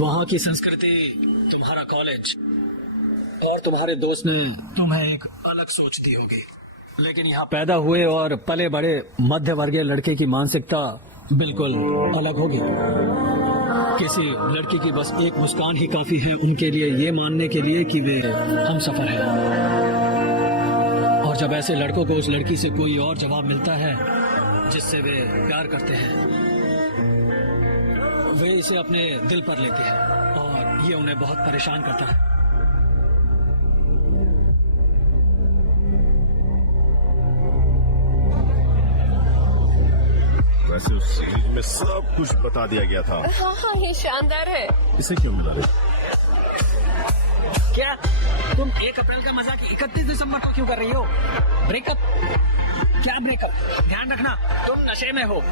वहाँ की संस्कृति, तुम्हारा कॉलेज और तुम्हारे दोस्त ने तुम्हें एक अलग सोच दी होगी। लेकिन यहाँ पैदा हुए और पले बड़े मध्य वर्गीय लड़के की मानसिकता बिल्कुल अलग होगी। किसी लड़की की बस एक मुस्कान ही काफी है उनके लिए ये मानने के लिए कि वे हमसफर हैं। और जब ऐसे लड़कों को उस लड़की से कोई और जवाब मिलता है जिससे वे प्यार करते हैं, वे इसे अपने दिल पर लेते हैं और ये उन्हें बहुत परेशान करता है। वैसे उस सीरीज में सब कुछ बता दिया गया था। हाँ हाँ, ये शानदार है। इसे क्यों मिला? क्या तुम 1 अप्रैल का मजाक 31 दिसंबर को क्यों कर रही हो? ब्रेकअप? क्या ब्रेकअप? ध्यान रखना तुम नशे में हो।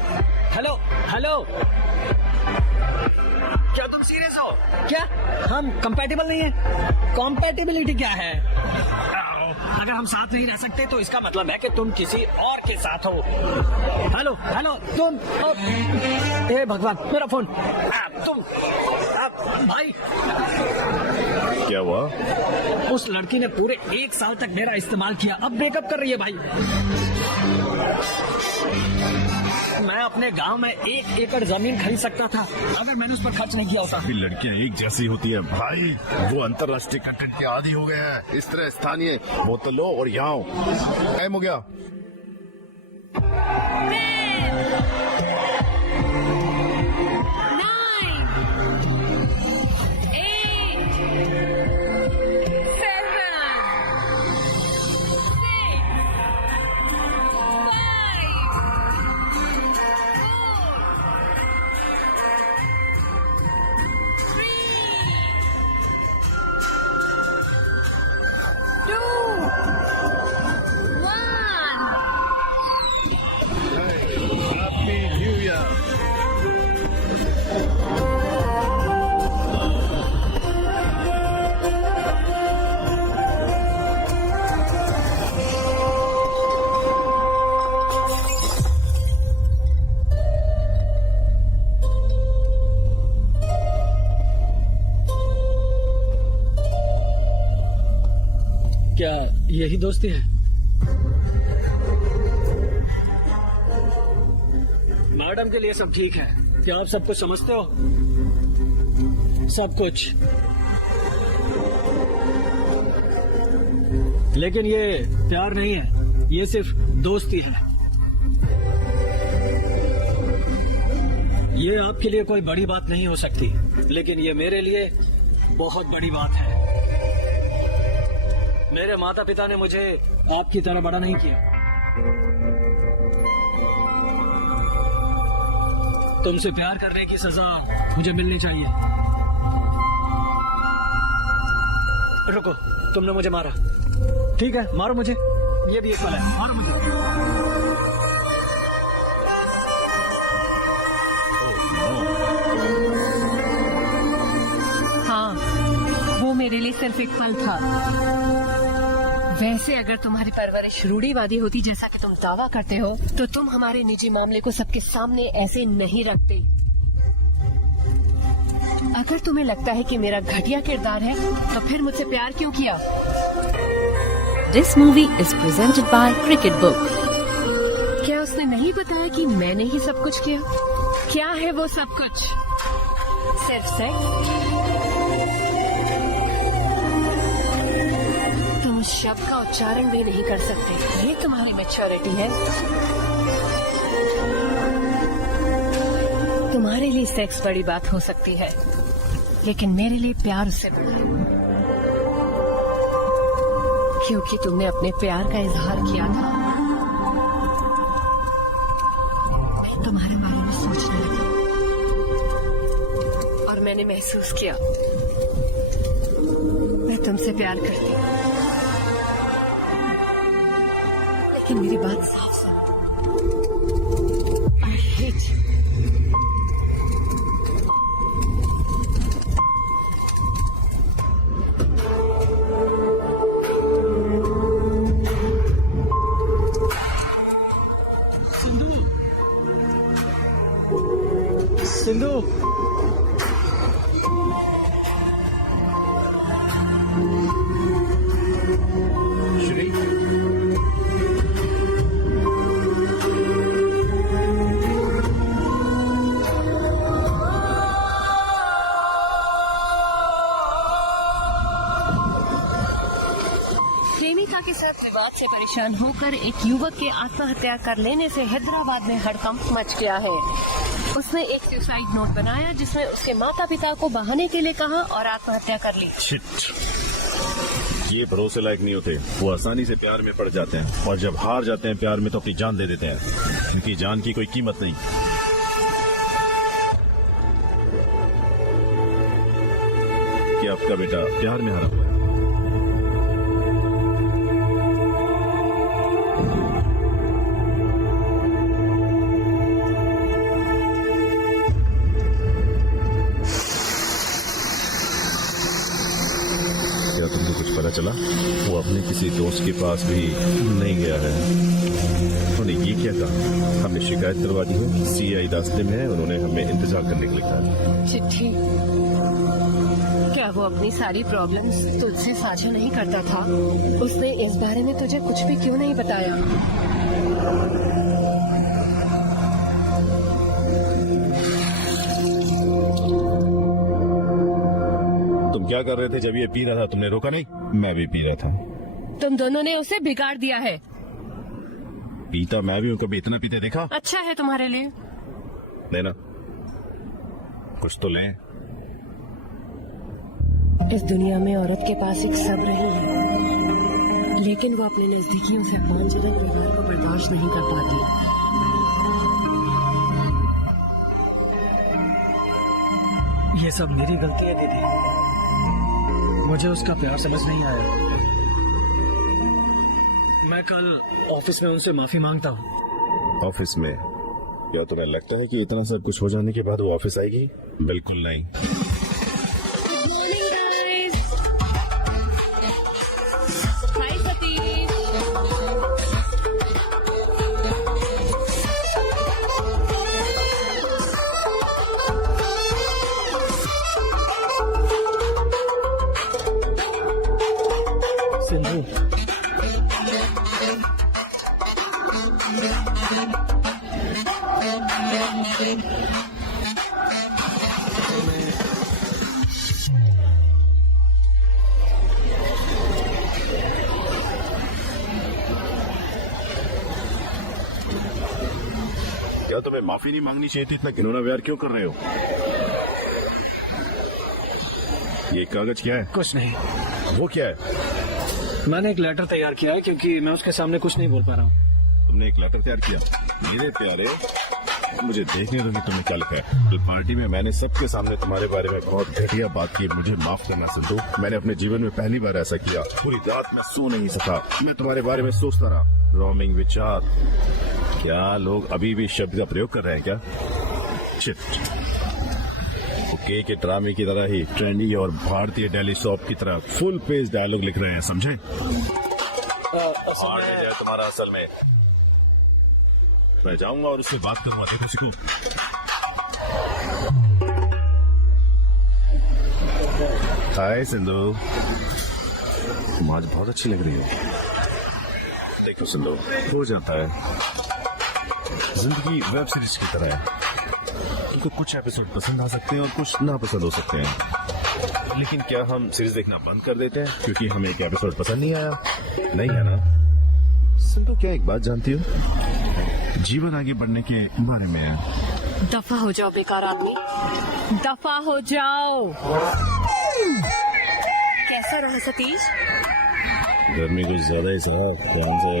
हेलो हेलो, क्या तुम सीरियस हो? क्या हम कंपैटिबल नहीं है? कॉम्पैटिबिलिटी क्या है? अगर हम साथ नहीं रह सकते तो इसका मतलब है कि तुम किसी और के साथ हो। हेलो हेलो, तुम ए भगवान, मेरा फोन। तुम भाई, क्या हुआ? उस लड़की ने पूरे 1 साल तक मेरा इस्तेमाल किया, अब ब्रेकअप कर रही है भाई। मैं अपने गांव में 1 एकड़ जमीन खरीद सकता था अगर मैंने उस पर खर्च नहीं किया होता। भी लड़कियां एक जैसी होती है भाई। वो अंतर्राष्ट्रीय कंटेंट के आदी हो गए हैं। इस तरह स्थानीय बोतल लो और यहाँ आओ। टाइम हो गया। 9, 8, 7, 6, 5, 4, 3, यही दोस्ती है। मैडम के लिए सब ठीक है। क्या आप सब कुछ समझते हो? सब कुछ। लेकिन ये प्यार नहीं है, ये सिर्फ दोस्ती है। ये आपके लिए कोई बड़ी बात नहीं हो सकती, लेकिन ये मेरे लिए बहुत बड़ी बात है। मेरे माता पिता ने मुझे आपकी तरह बड़ा नहीं किया। तुमसे प्यार करने की सजा मुझे मिलनी चाहिए। रुको, तुमने मुझे मारा, ठीक है, मारो मुझे। ये भी एक पल है, मारो मुझे। हाँ, वो मेरे लिए सिर्फ एक पल था। वैसे अगर तुम्हारी परवरिश रूढ़िवादी होती जैसा कि तुम दावा करते हो, तो तुम हमारे निजी मामले को सबके सामने ऐसे नहीं रखते। अगर तुम्हें लगता है कि मेरा घटिया किरदार है, तो फिर मुझसे प्यार क्यों किया? This movie is presented by Cricket Book. क्या उसने नहीं बताया कि मैंने ही सब कुछ किया? क्या है वो सब कुछ? सिर्फ सेक्स? तुम उस शब्द का उच्चारण भी नहीं कर सकते। ये तुम्हारी मैच्योरिटी है। तुम्हारे लिए सेक्स बड़ी बात हो सकती है, लेकिन मेरे लिए प्यार उससे बड़ा है। क्योंकि तुमने अपने प्यार का इजहार किया था, मैं तुम्हारे बारे में सोचने लगी और मैंने महसूस किया मैं तुमसे प्यार करती हूँ। लेकिन मेरी बात साफ सुनो, I hate you. Sindhu, Shri, प्रेमिका के साथ विवाद से परेशान होकर एक युवक के आत्महत्या कर लेने से हैदराबाद में हड़कंप मच गया है। उसने एक सुसाइड नोट बनाया जिसमें उसके माता पिता को बहाने के लिए कहा और आत्महत्या कर ली। शिट। ये भरोसे लायक नहीं होते। वो आसानी से प्यार में पड़ जाते हैं और जब हार जाते हैं प्यार में तो अपनी जान दे देते हैं। उनकी जान की कोई कीमत नहीं। क्या आपका बेटा प्यार में हारा हुआ है? क्या तुमको कुछ पता चला? वो अपने किसी दोस्त के पास भी नहीं गया है। उन्होंने ये क्या कहा? हमने शिकायत करवा दी है, सीआई रास्ते में है, उन्होंने हमें इंतजार करने के लिए कहा। चिट्ठी? क्या वो अपनी सारी प्रॉब्लम्स तुझसे साझा नहीं करता था? उसने इस बारे में तुझे कुछ भी क्यों नहीं बताया? तुम क्या कर रहे थे जब ये पी रहा था? तुमने रोका नहीं? मैं भी पी रहा था। तुम दोनों ने उसे बिगाड़ दिया है। पीता मैं भी हूँ, कभी इतना पीते देखा? अच्छा है तुम्हारे लिए। लेना, कुछ तो लें। इस दुनिया में औरत के पास एक सब्र ही है, लेकिन वो अपने नजदीकियों से अपमानजनक व्यवहार को बर्दाश्त नहीं कर पाती। ये सब मेरी गलती है दीदी। मुझे उसका प्यार समझ नहीं आया। मैं कल ऑफिस में उनसे माफी मांगता हूँ। ऑफिस में? क्या तुम्हें लगता है कि इतना सब कुछ हो जाने के बाद वो ऑफिस आएगी? बिल्कुल नहीं। सिंधु, क्या तुम्हें माफी नहीं मांगनी चाहिए थी? इतना घिनौना व्यवहार क्यों कर रहे हो? ये कागज क्या है? कुछ नहीं, वो क्या है? मैंने एक लेटर तैयार किया है क्योंकि मैं उसके सामने कुछ नहीं बोल पा रहा हूँ। तुमने एक लेटर तैयार किया? मेरे प्यारे, मुझे देखने दो कि तुमने क्या लिखा है। कल पार्टी में मैंने सबके सामने तुम्हारे बारे में बहुत घटिया बात की। मुझे माफ करना सिंधु, मैंने अपने जीवन में पहली बार ऐसा किया। पूरी रात मैं सो नहीं सका, मैं तुम्हारे बारे में सोचता रहा। रोमिंग विचार, क्या लोग अभी भी शब्द का प्रयोग कर रहे हैं क्या? शिट। ओके के ड्रामे की तरह ही ट्रेंडी और भारतीय डेली सॉप की तरह फुल पेज डायलॉग लिख रहे हैं, समझे? हार्ड है तुम्हारा असल में। मैं जाऊंगा और उससे बात करूंगा, देखो सीखो। हाय सिंधु, तुम आज बहुत अच्छी लग रही हो। देखो सिंधु, हो जाता है, जिंदगी वेब सीरीज की तरह है। तुमको कुछ एपिसोड पसंद आ सकते हैं और कुछ ना पसंद हो सकते हैं, लेकिन क्या हम सीरीज देखना बंद कर देते हैं क्योंकि हमें एक एपिसोड पसंद नहीं आया? नहीं है ना सिंधु? क्या एक बात जानती हो, जीवन आगे बढ़ने के बारे में है। दफा हो जाओ बेकार आदमी, दफा हो जाओ। कैसा रहा सतीश? गर्मी कुछ ज्यादा ही साहब, ध्यान से।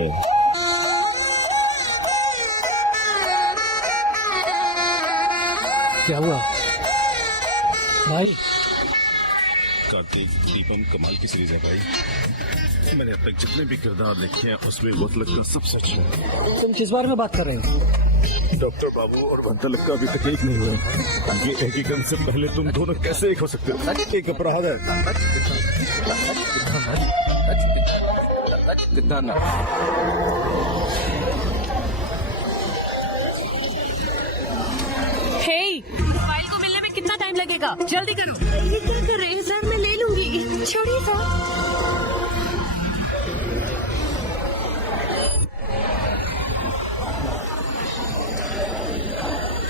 क्या हुआ भाई? कार्तिक दीपम कमाल की सीरीज है भाई। मैंने अब तक जितने भी किरदार देखे हैं उसमें मतलब का सब सच है। तुम किस बारे में बात कर रहे हो? डॉक्टर बाबू और भद्दलक का अभी तक एक नहीं हुआ। ये एकीकरण से पहले तुम दोनों कैसे एक हो सकते हो? एक अपराध है। हे, फाइल को मिलने में कितना टाइम लगेगा? जल्दी करो। ये क्या कर रहे हैं सर? मैं ले लूंगी, छोड़िए सर।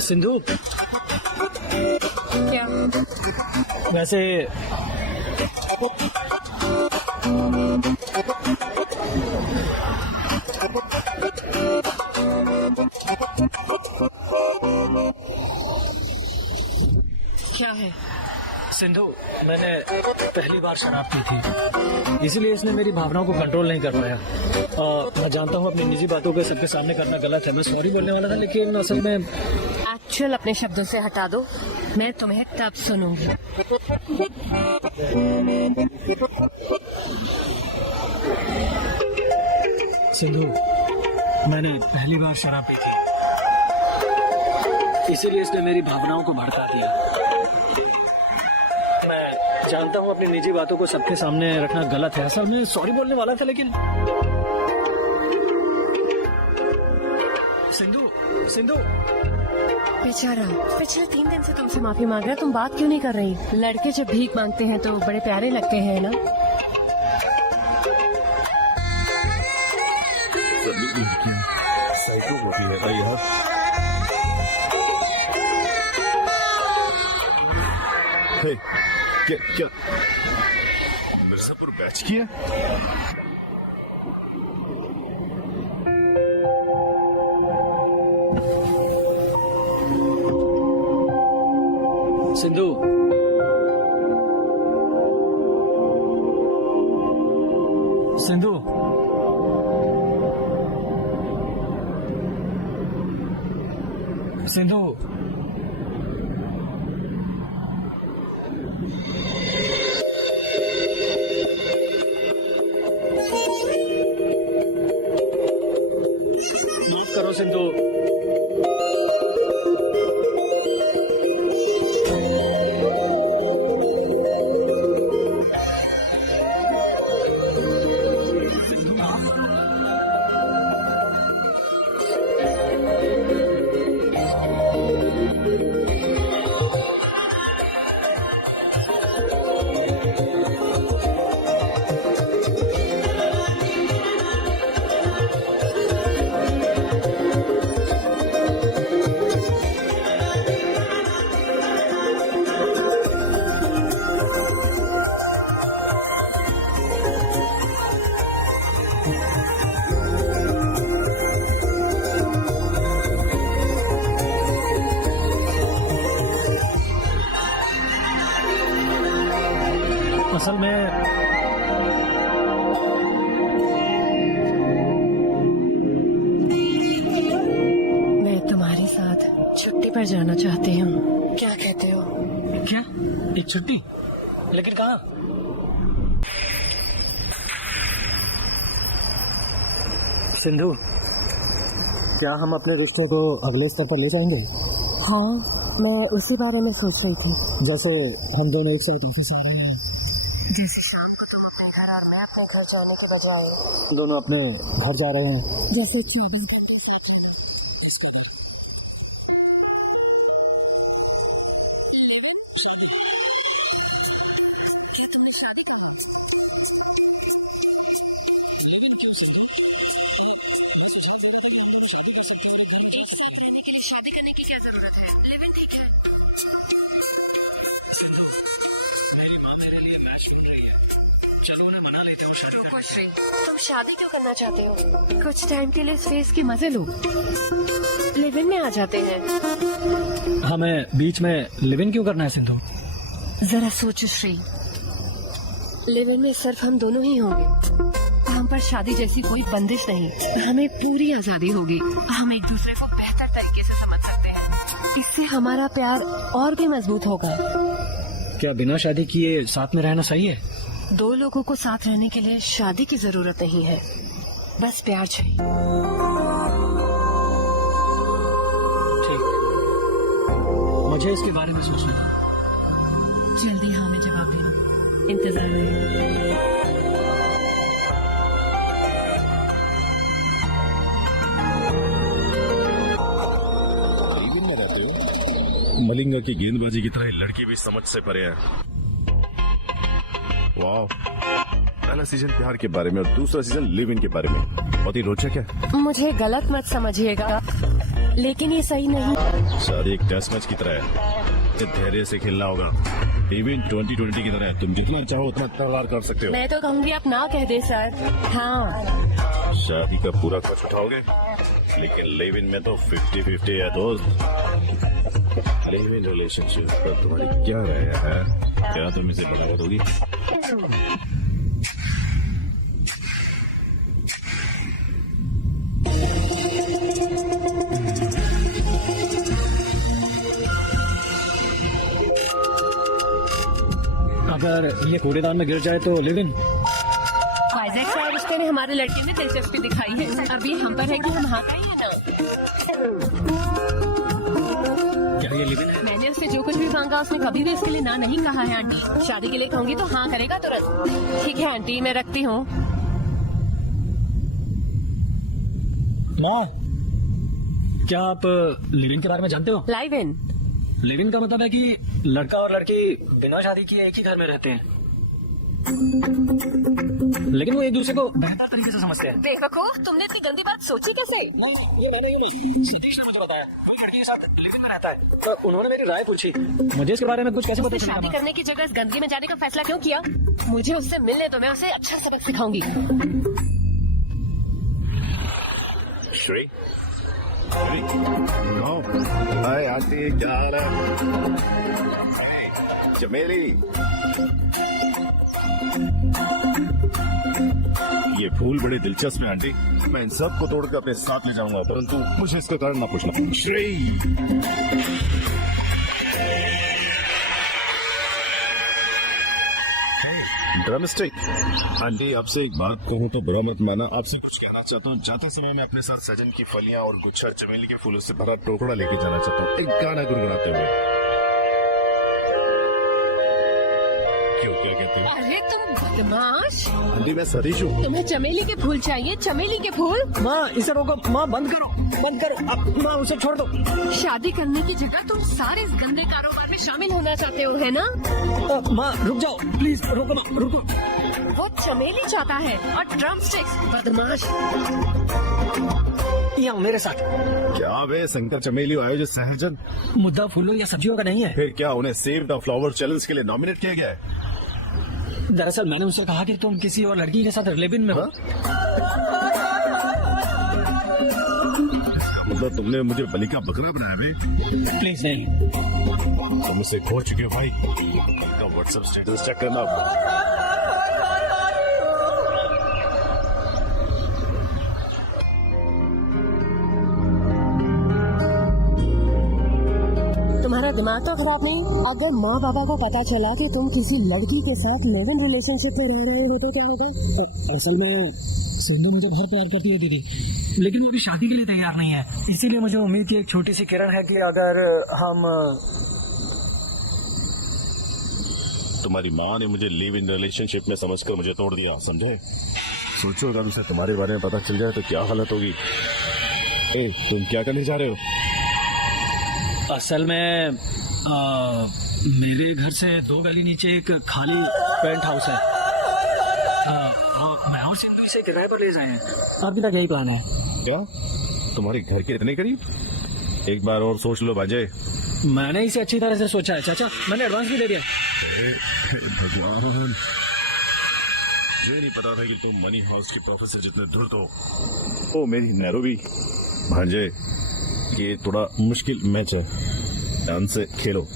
सिंधु, क्या? वैसे क्या है? सिंधु, मैंने पहली बार शराब पी थी, इसलिए इसने मेरी भावनाओं को कंट्रोल नहीं कर पाया। मैं जानता हूँ अपनी निजी बातों को सबके सामने करना गलत है, मैं सॉरी बोलने वाला था, लेकिन असल में एक्चुअल अपने शब्दों से हटा दो, मैं तुम्हें तब सुनूंगी। सिंधु, मैंने पहली बार शराब पी थी, इसीलिए इसने मेरी भावनाओं को भड़का दिया। मैं जानता हूँ अपनी निजी बातों को सबके सामने रखना गलत है, असल में सॉरी बोलने वाला था, लेकिन सिंधु, सिंधु, बेचारा पिछले 3 दिन से तुमसे माफी मांग रहा है, तुम बात क्यों नहीं कर रही? लड़के जब भीख मांगते हैं तो बड़े प्यारे लगते हैं ना। साइको होती है भाई यार। हे, क्या मिर्जापुर बैच किया? सिंधु, सिंधु, सिंधु, माफ करो सिंधु। असल में मैं तुम्हारे साथ छुट्टी पर जाना चाहती हूँ, क्या कहते हो? क्या एक छुट्टी? लेकिन कहाँ? सिंधु, क्या हम अपने रिश्ते को अगले स्तर पर ले जाएंगे? हाँ, मैं उसी बारे में सोच रही थी। जैसे हम दोनों एक साथ ऑफिस आ रहे हैं, जैसे शाम को तुम अपने घर और मैं अपने घर जाने के बजाय दोनों अपने घर जा रहे हैं। जैसे ट्रैवल करने के साथ जाना। रहने के लिए शादी करने की क्या जरूरत है? लिव-इन ठीक है। मेरी माँ मेरे लिए मैच ढूंढ रही है, चलो उन्हें मना लेते हो शादी रुको श्री, तुम शादी क्यों करना चाहते हो? कुछ टाइम के लिए स्पेस की मजे लो, लिव-इन में आ जाते हैं। हमें बीच में लिव इन क्यों करना है सिंधु? जरा सोचो श्री, लिव-इन में सिर्फ हम दोनों ही होंगे। हम पर शादी जैसी कोई बंदिश नहीं, हमें पूरी आजादी होगी। हम एक दूसरे को बेहतर तरीके से समझ सकते हैं, इससे हमारा प्यार और भी मजबूत होगा। क्या बिना शादी किए साथ में रहना सही है? दो लोगों को साथ रहने के लिए शादी की जरूरत नहीं है, बस प्यार चाहिए। ठीक, मुझे इसके बारे में सोचना था। जल्दी हाँ में जवाब देना, इंतजार में। मलिंगा की गेंदबाजी की तरह लड़की भी समझ से परे है। वाह, पहला सीजन प्यार के बारे में और दूसरा सीजन लिव इन के बारे में। बहुत ही रोचक है। मुझे गलत मत समझिएगा, लेकिन ये सही नहीं। शादी एक टेस्ट मैच की तरह है, धैर्य से खेलना होगा। इवन 2020 की तरह है, तुम जितना चाहो उतना तकरार कर सकते हो। मैं तो कहूँगी आप ना कह दे सर। हाँ, शादी का पूरा खर्च उठाओगे, लेकिन लिव इन में तो 50-50 है दोस्त। लिव इन रिलेशनशिप पर तुम्हारी क्या राय है? क्या तुम इसे बढ़ावा दोगी? अगर ये कूड़ेदान में गिर जाए तो लिव इन? वाइजैक साहब, रिश्ते में हमारे लड़के ने दिलचस्पी दिखाई है। अब ये हम पर है कि हम हाँ कहें या ना। क्या ये लिव इन है? मैंने उससे जो कुछ भी मांगा उसने कभी भी इसके लिए ना नहीं कहा है आंटी। शादी के लिए कहूँगी तो हाँ करेगा तुरंत। ठीक है आंटी, मैं रखती हूँ। माँ, क्या आप लिव इन के बारे में जानते हो? लाइव इन लिव इन का मतलब है कि लड़का और लड़की बिना शादी किए एक ही घर में रहते हैं, लेकिन वो एक दूसरे को बेहतर तरीके से समझते हैं। बेवकूफ, तुमने इतनी गंदी बात सोची कैसे? नहीं, ये मैंने नहीं, सतीश ने मुझे बताया। वो लड़की के साथ लिव इन में रहता है, तो उन्होंने मेरी राय पूछी। मुझे इसके बारे में कुछ कैसे पता उसने शादी चलेगा? करने की जगह इस गंदगी में जाने का फैसला क्यों किया? मुझे उससे मिलने तो मैं उसे अच्छा सबक सिखाऊंगी। श्री, हाय आंटी, क्या हाल है? चमेली, ये फूल बड़े दिलचस्प है आंटी। मैं इन सब को तोड़कर अपने साथ ले जाऊंगा, परंतु मुझे इसका कारण ना पूछना। श्री, ड्रमस्टिक। आंटी, आपसे एक बात कहूँ तो बुरा मत माना। आपसे कुछ कहना चाहता हूँ। जाते समय मैं अपने साथ सजन की फलियां और गुच्छा चमेली के फूलों से भरा टोकरा लेके जाना चाहता हूँ, एक गाना गुनगुनाते हुए। क्यों, क्या कहती हो? अरे तुम बदमाश! आंटी, मैं सतीश हूँ। तुम्हें चमेली के फूल चाहिए? चमेली के फूल? माँ, इसे रोको। माँ, बंद करो, बंद करो। अब माँ, उसे छोड़ दो। शादी करने की जगह तुम सारे इस गंदे कारोबार में शामिल होना चाहते हो, है ना? माँ, रुक जाओ प्लीज, रुको ना, रुको। वो चमेली चाहता है और ड्रमस्टिक्स। बदमाश! यहाँ मेरे साथ। क्या वे शंकर चमेली आयो जो सहजन? मुद्दा फूलों या सब्जियों का नहीं है। फिर क्या उन्हें सेव द फ्लावर चैलेंज के लिए नॉमिनेट किया गया है? दरअसल मैंने उनसे कहा कि तुम किसी और लड़की के साथ लिव इन में हो। मतलब तुमने मुझे बलि का बकरा बनाया बे? प्लीज नहीं। तुम उसे खो चुके हो भाई। व्हाट्सएप स्टेटस चेक करना। तुम्हारा दिमाग तो खराब नहीं? अगर माँ बाबा को पता चला कि तुम किसी लड़की के साथ लिव इन रिलेशनशिप में रह रहे हो तो क्या होगा? असल में सिंधु मुझे बहुत प्यार करती है दीदी, लेकिन वो अभी शादी के लिए तैयार नहीं है। इसीलिए मुझे उम्मीद थी एक छोटी सी किरण है कि अगर हम तुम्हारी माँ ने मुझे लिव इन रिलेशनशिप में समझकर मुझे तोड़ दिया, समझे? सोचो अगर उसे तुम्हारे बारे में पता चल जाए तो क्या हालत होगी। ए, तुम क्या करने जा रहे हो? असल में मेरे घर से 2 गली नीचे एक खाली पेंट हाउस है। वो मैं और सिंधु इसे किराए पर ले जाए हैं। आपकी तक यही प्लान है। क्या तुम्हारे घर के इतने करीब? एक बार और सोच लो बाजे। मैंने इसे अच्छी तरह से सोचा है चाचा, मैंने एडवांस भी दे दिया। भगवान, मुझे नहीं पता था कि तुम मनी हाउस के प्रोफेसर जितने धुर्त हो। ओ मेरी नैरोबी भांजे, ये थोड़ा मुश्किल मैच है, ध्यान से खेलो।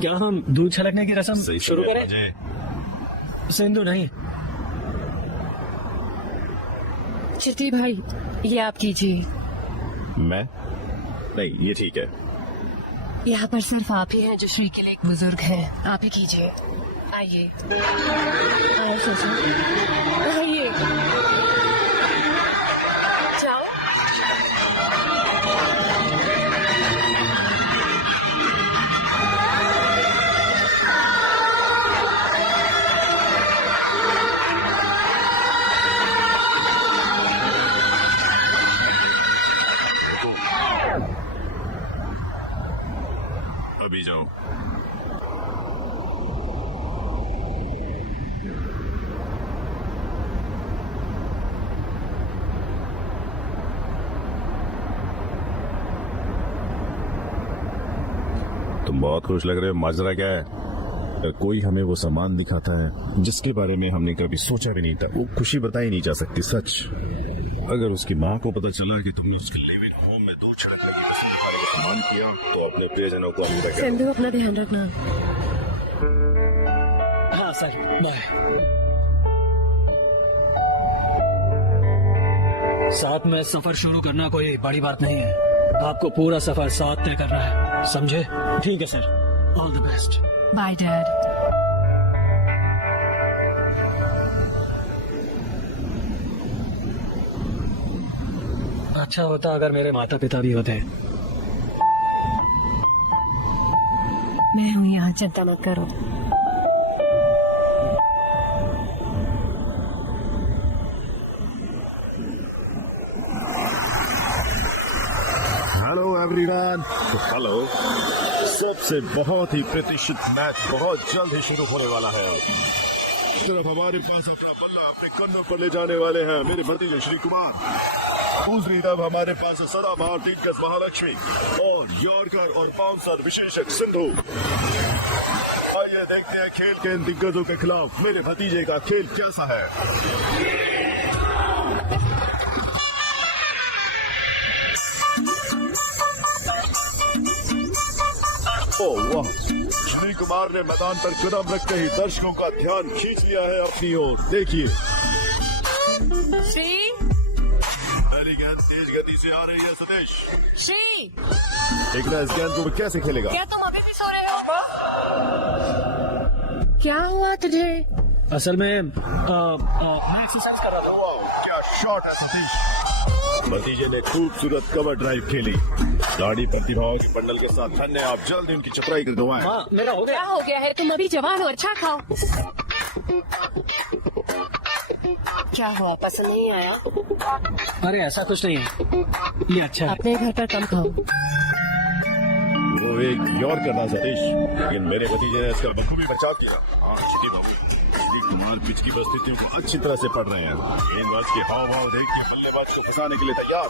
क्या हम दूध छलकने की रस्म शुरू करें? सिंधु नहीं। चिट्ठी भाई, ये आप कीजिए। मैं नहीं, ये ठीक है। यहाँ पर सिर्फ आप ही हैं जो श्री के लिए एक बुजुर्ग हैं। आप ही कीजिए। आइए आइए सोचो, आइए जाओ। अभी जाओ। तुम बहुत खुश लग रहे हो, माजरा क्या है? अगर कोई हमें वो सामान दिखाता है जिसके बारे में हमने कभी सोचा भी नहीं था, वो खुशी बताई नहीं जा सकती। सच, अगर उसकी माँ को पता चला कि तुमने उसके लिविंग होम में दूध छिड़कने की सामान किया तो अपने प्रियजनों को अलविदा करो। सिंधु, अपना ध्यान रखना। हाँ सर, बाय। साथ में सफर शुरू करना कोई बड़ी बात नहीं है। आपको पूरा सफर साथ तय करना है, समझे? ठीक है sir, all the best. Bye dad. अच्छा होता अगर मेरे माता पिता भी होते। मैं हूँ यहाँ, चिंता मत करो। Hello everyone. हेलो। सबसे बहुत ही प्रतीक्षित मैच बहुत जल्द ही शुरू होने वाला है। अब सिर्फ हमारे पास अपना बल्ला अपने कंधों पर ले जाने वाले हैं मेरे भतीजे श्री कुमार। दूसरी तरफ हमारे पास सदाबहार दिग्गज महालक्ष्मी और यॉर्कर और बाउंसर विशेषज्ञ सिंधु। आइए देखते हैं खेल के इन दिग्गजों के खिलाफ मेरे भतीजे का खेल कैसा है। ओह वाह, श्री कुमार ने मैदान पर कदम रखते ही दर्शकों का ध्यान खींच लिया है अपनी ओर। देखिए, श्री पहली गेंद तेज गति से आ रही है सतीश। श्री, एक ना इस गेंद को वो कैसे खेलेगा? क्या तुम अभी भी सो रहे हो? क्या हुआ तुझे? असल में मैं एक्सरसाइज कर रहा था। वाह, क्या शॉट है सतीश। भतीजे ने खूबसूरत कवर ड्राइव खेली। दाढ़ी प्रतिभाओं की बंडल के साथ धन्य, आप जल्द उनकी चपराई कर दवाएं। हाँ, मेरा हो गया। क्या हो गया है? तुम अभी जवान हो, अच्छा खाओ। क्या हुआ, पसंद नहीं आया? अरे ऐसा कुछ नहीं है, ये अच्छा है। अपने घर पर कम खाओ। वो एक यौर करना सतीश, लेकिन मेरे भतीजे ने इसका बखूबी बचाव किया। हाँ चिट्टी बाबू, श्री कुमार पिच की परिस्थितियों को अच्छी तरह से पढ़ रहे हैं। गेंदबाज के हाव भाव देख के बल्लेबाज को फंसाने के लिए तैयार।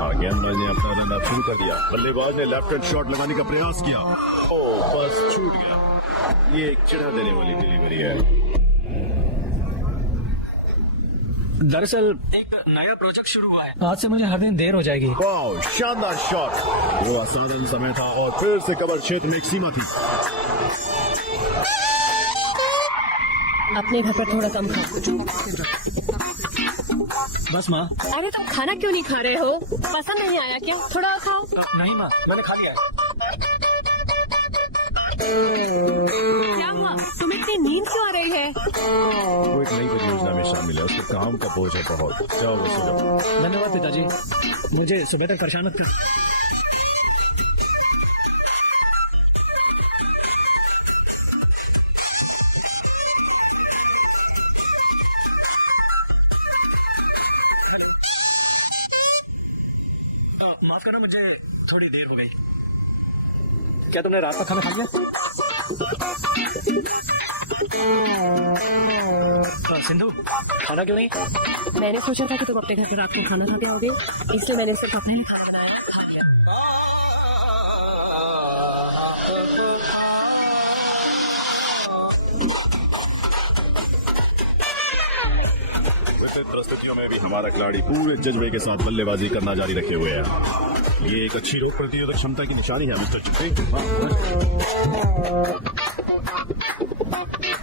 हाँ, गेंदबाज ने अपना रन अप शुरू कर दिया। बल्लेबाज ने लेफ्ट हैंड शॉट लगाने का प्रयास किया। ओ बस छूट गया। ये एक चिढ़ा देने वाली डिलीवरी है। दरअसल एक नया प्रोजेक्ट शुरू हुआ है, आज से मुझे हर दिन देर हो जाएगी। वाह, शानदार शॉट। वो असाधारण समय था और फिर से कवर क्षेत्र में एक सीमा थी। अपने घर पर थोड़ा कम खाओ। बस माँ। अरे तुम खाना क्यों नहीं खा रहे हो? पसंद नहीं आया क्या? थोड़ा और खाओ। नहीं माँ, मैंने खा लिया है। क्या हुआ, तुम्हें इतनी नींद क्यों आ रही है? वो एक नई परियोजना में शामिल है, उसके काम का बोझ है बहुत। जाओ वो सो जाओ। धन्यवाद पिताजी, मुझे सुबह तक परेशान मत कर। माफ करना, मुझे थोड़ी देर हो गई। क्या तुमने रात का खाना खा लिया? सिंधु, खाना क्यों नहीं? मैंने सोचा था कि तुम अपने घर पर रात को खाना खाते आओगे, इसलिए मैंने सिर्फ अपने लिए खाना बनाया। विपरीत परिस्थितियों में भी हमारा खिलाड़ी पूरे जज्बे के साथ बल्लेबाजी करना जारी रखे हुए है। ये एक अच्छी रोग प्रतिरोधक क्षमता की निशानी है मिस्टर चिट्टी।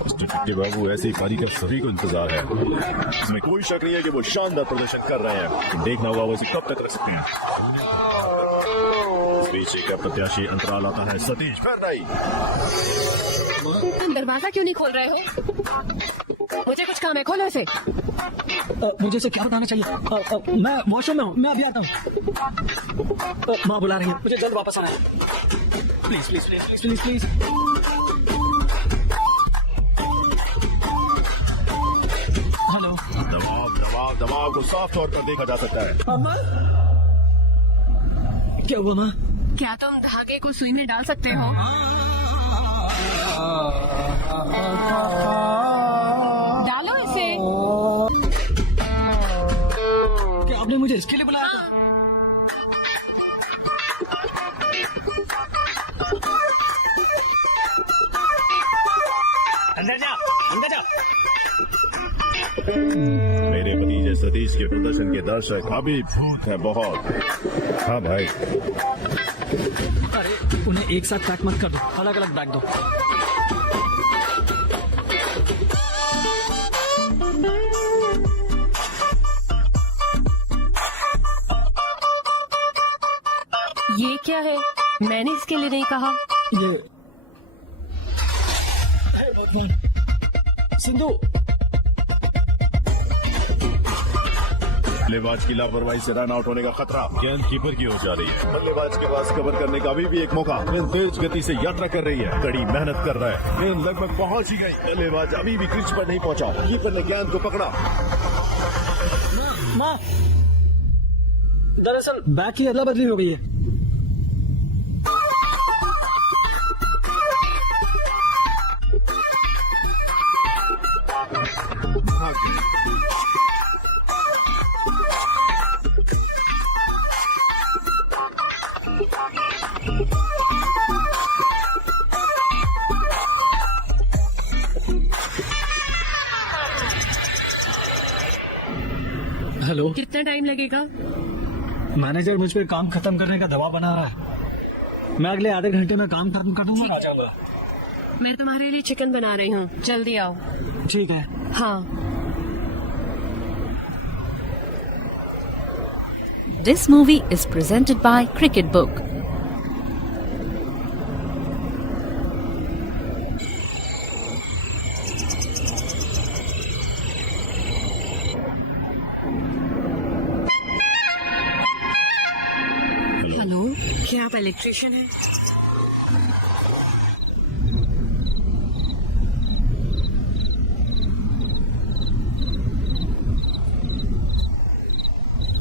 मिस्टर चिट्टी बाबू, ऐसी पारी का सभी को इंतजार है। इसमें कोई शक नहीं है कि वो शानदार प्रदर्शन कर रहे हैं। देखना होगा वो इसे कब तक रख सकते हैं। इस बीच एक प्रत्याशी अंतराल आता है। सतीश फिर नहीं। तुम दरवाजा क्यों नहीं खोल रहे हो? मुझे कुछ काम है, खोलो इसे। मुझे इसे क्या बताना चाहिए? मैं वॉशरूम में हूँ, मैं अभी आता हूँ। माँ बुला रही है, मुझे जल्द वापस आना है। Please please please please please please. Hello. दबाव को साफ तौर पर देखा जा सकता है। अम्मा, क्या हुआ माँ? क्या तुम धागे को सुई में डाल सकते हो? डालो इसे। क्या आपने मुझे इसके लिए बुलाया था? अंदर जा, अंदर जा। मेरे भतीजे सतीश के प्रदर्शन के दर्शक अभी भूत है बहुत। हाँ भाई। अरे उन्हें एक साथ पैक मत कर दो, अलग अलग बैग दो। ये क्या है? मैंने इसके लिए नहीं कहा। ये सिंधु, बल्लेबाज की लापरवाही से रन आउट होने का खतरा। गेंद कीपर की हो जा रही है। बल्लेबाज के पास कवर करने का अभी भी एक मौका। गेंद तेज गति से यात्रा कर रही है, कड़ी मेहनत कर रहा है। गेंद लगभग पहुंच ही गई। बल्लेबाज अभी भी क्रीज पर नहीं पहुंचा। कीपर ने गेंद को पकड़ा। माँ, दरअसल बैग की अदला बदली हो गई है। हेलो। कितना टाइम लगेगा? मैनेजर मुझ पर काम खत्म करने का दबाव बना रहा है। मैं अगले आधे घंटे में काम खत्म कर दूंगा, आ जाऊंगा। मैं तुम्हारे लिए चिकन बना रही हूँ, जल्दी आओ। ठीक है। हाँ। This movie is presented by Cricket Book. Hello, क्या आप इलेक्ट्रिशियन हैं?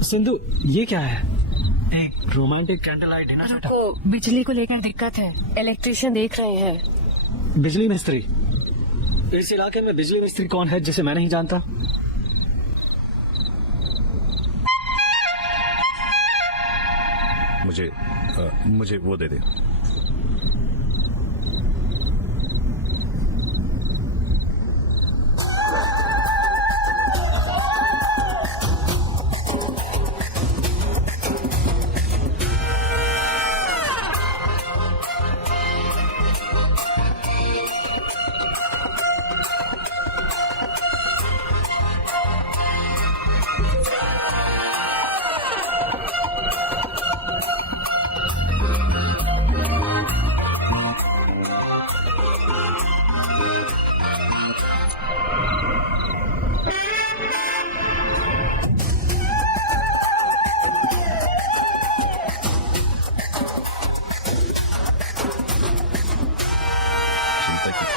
सिंधु, ये क्या है? एक romantic candle light dinner set. को बिजली को लेकर दिक्कत है, इलेक्ट्रिशियन देख रहे हैं। बिजली मिस्त्री? इस इलाके में बिजली मिस्त्री कौन है जिसे मैं नहीं जानता? मुझे वो दे दे।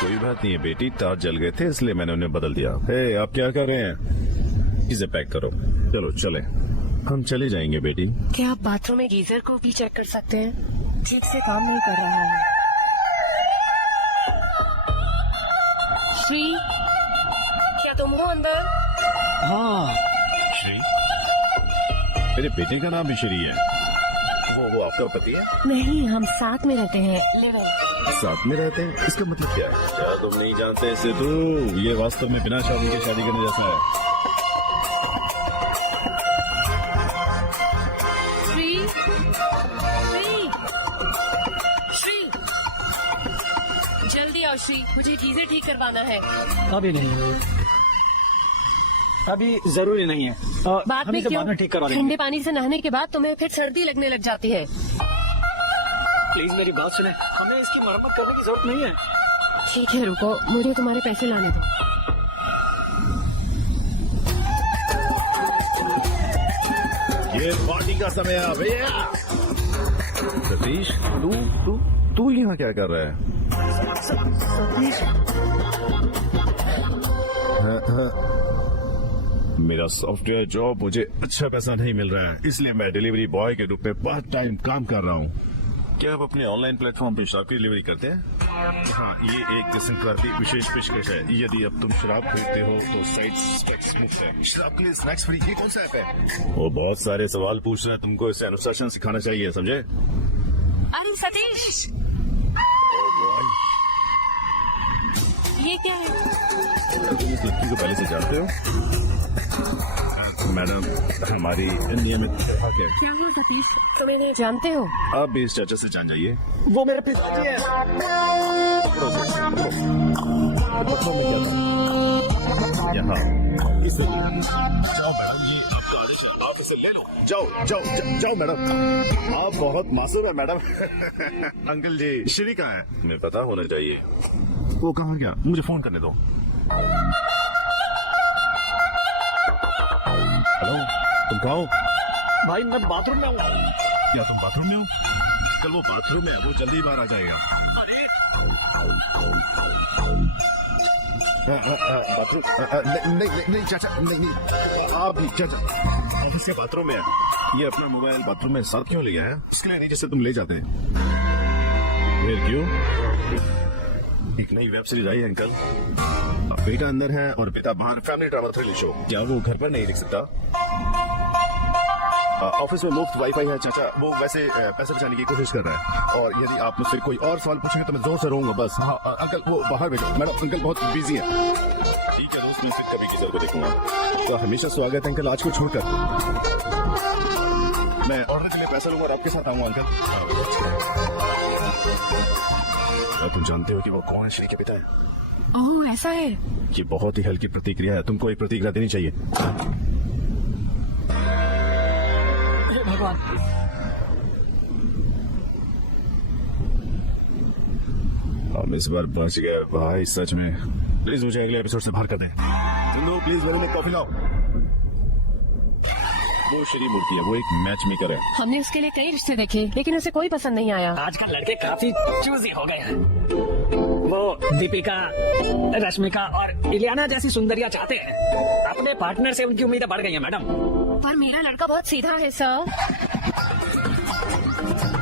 कोई बात नहीं है बेटी, तार जल गए थे इसलिए मैंने उन्हें बदल दिया। हे, आप क्या कर रहे हैं? इसे पैक करो। चलो चले, हम चले जाएंगे बेटी। क्या आप बाथरूम में गीजर को भी चेक कर सकते हैं? ठीक से काम नहीं कर रहा है। श्री, क्या तुम हो अंदर? हाँ। श्री? मेरे बेटे का नाम भी श्री है। वो आपका पति है? नहीं, हम साथ में रहते हैं, लिव-इन। साथ में रहते हैं, इसका मतलब क्या है? क्या तुम नहीं जानते इसे? तो ये वास्तव में बिना शादी के शादी करने जैसा है। श्री, श्री, श्री, जल्दी आओ श्री, मुझे गीजर ठीक करवाना है। अभी नहीं, अभी जरूरी नहीं है। बाद हम में इसे क्यों? बाद में ठीक करवा देंगे। ठंडे पानी से नहाने के बाद तुम्हें फिर सर्दी लगने लग जाती है। प्लीज मेरी बात सुने, हमें इसकी मरम्मत करने की जरूरत नहीं है। ठीक है, रुको, मुझे तुम्हारे पैसे लाने दो। ये पार्टी का समय है भैया। सतीश, तू यहाँ क्या कर रहा है? सतीश, मेरा सॉफ्टवेयर जॉब, मुझे अच्छा पैसा नहीं मिल रहा है, इसलिए मैं डिलीवरी बॉय के रूप में पार्ट टाइम काम कर रहा हूँ। क्या आप अपने ऑनलाइन प्लेटफॉर्म पे शराब की डिलीवरी करते हैं? हाँ, ये एक संक्रांति विशेष पेशकश है। यदि अब तुम शराब खरीदते हो तो साइड स्नैक्स मुफ्त है। शराब के लिए स्नैक्स फ्री, ये कौन सा ऐप है? वो बहुत सारे सवाल पूछ रहे हैं, तुमको इसे अनुशासन सिखाना चाहिए, समझे? अरे सतीश, ये क्या है? तुम इस लड़की को पहले से जानते हो? मैडम, हमारी नियमित ग्राहक है। क्या है सतीश, तुम इन्हें जानते हो? आप भी इस चाचा से जान जाइए। वो मेरे पिताजी है। यहाँ इसे जाओ मैडम, ये आपका आदेश है, आप इसे ले लो। जाओ मैडम, आप बहुत मासूम है मैडम। अंकल जी, श्री कहाँ है? हमें पता होना चाहिए। वो कहाँ गया? मुझे फोन करने दो। हेलो, तुम कहाँ हो? भाई मैं बाथरूम में हूँ। क्या तुम बाथरूम में हो? कल वो बाथरूम में है, वो जल्दी बाहर आ जाएगा। बाथरूम? नहीं चाचा, नहीं, आप नहीं चाचा, ऑफिस के बाथरूम में है। ये अपना मोबाइल बाथरूम में साथ क्यों ले गया है? इसके लिए नहीं जैसे तुम ले जाते। फिर क्यों? एक नई वेब सीरीज आई है अंकल, बेटा अंदर है और पिता बाहर, फैमिली ड्रामा थ्रिलर शो। क्या वो घर पर नहीं देख सकता? ऑफिस में मुफ्त वाईफाई है चाचा, वो वैसे पैसे बचाने की कोशिश कर रहा है। और यदि आप मुझसे कोई और सवाल पूछेंगे तो मैं जोर से रहूंगा बस। हाँ अंकल, वो बाहर भेजो। मैडम, अंकल बहुत बिजी है। ठीक है दोस्त, मैं फिर कभी किसी को देखूंगा। तो हमेशा स्वागत है अंकल, आज को छोड़कर। मैं ऑर्डर के लिए पैसा लूंगा और आपके साथ आऊंगा अंकल। क्या तुम जानते हो कि वो कौन है? श्री के पिता है। ओह, ऐसा है। ये बहुत ही हल्की प्रतिक्रिया है, तुमको एक प्रतिक्रिया देनी चाहिए। भगवान, हम इस बार बच गए भाई, सच में। प्लीज मुझे अगले एपिसोड से बाहर कर दें। सिंधु, प्लीज मेरे लिए कॉफी लाओ। वो श्री मूर्ति है, वो एक मैच मेकर है। हमने उसके लिए कई रिश्ते देखे, लेकिन उसे कोई पसंद नहीं आया। आजकल लड़के काफी चूजी हो गए हैं। वो दीपिका, रश्मिका और इलियाना जैसी सुंदरियां चाहते हैं। अपने पार्टनर से उनकी उम्मीदें बढ़ गई हैं मैडम। पर मेरा लड़का बहुत सीधा है सर।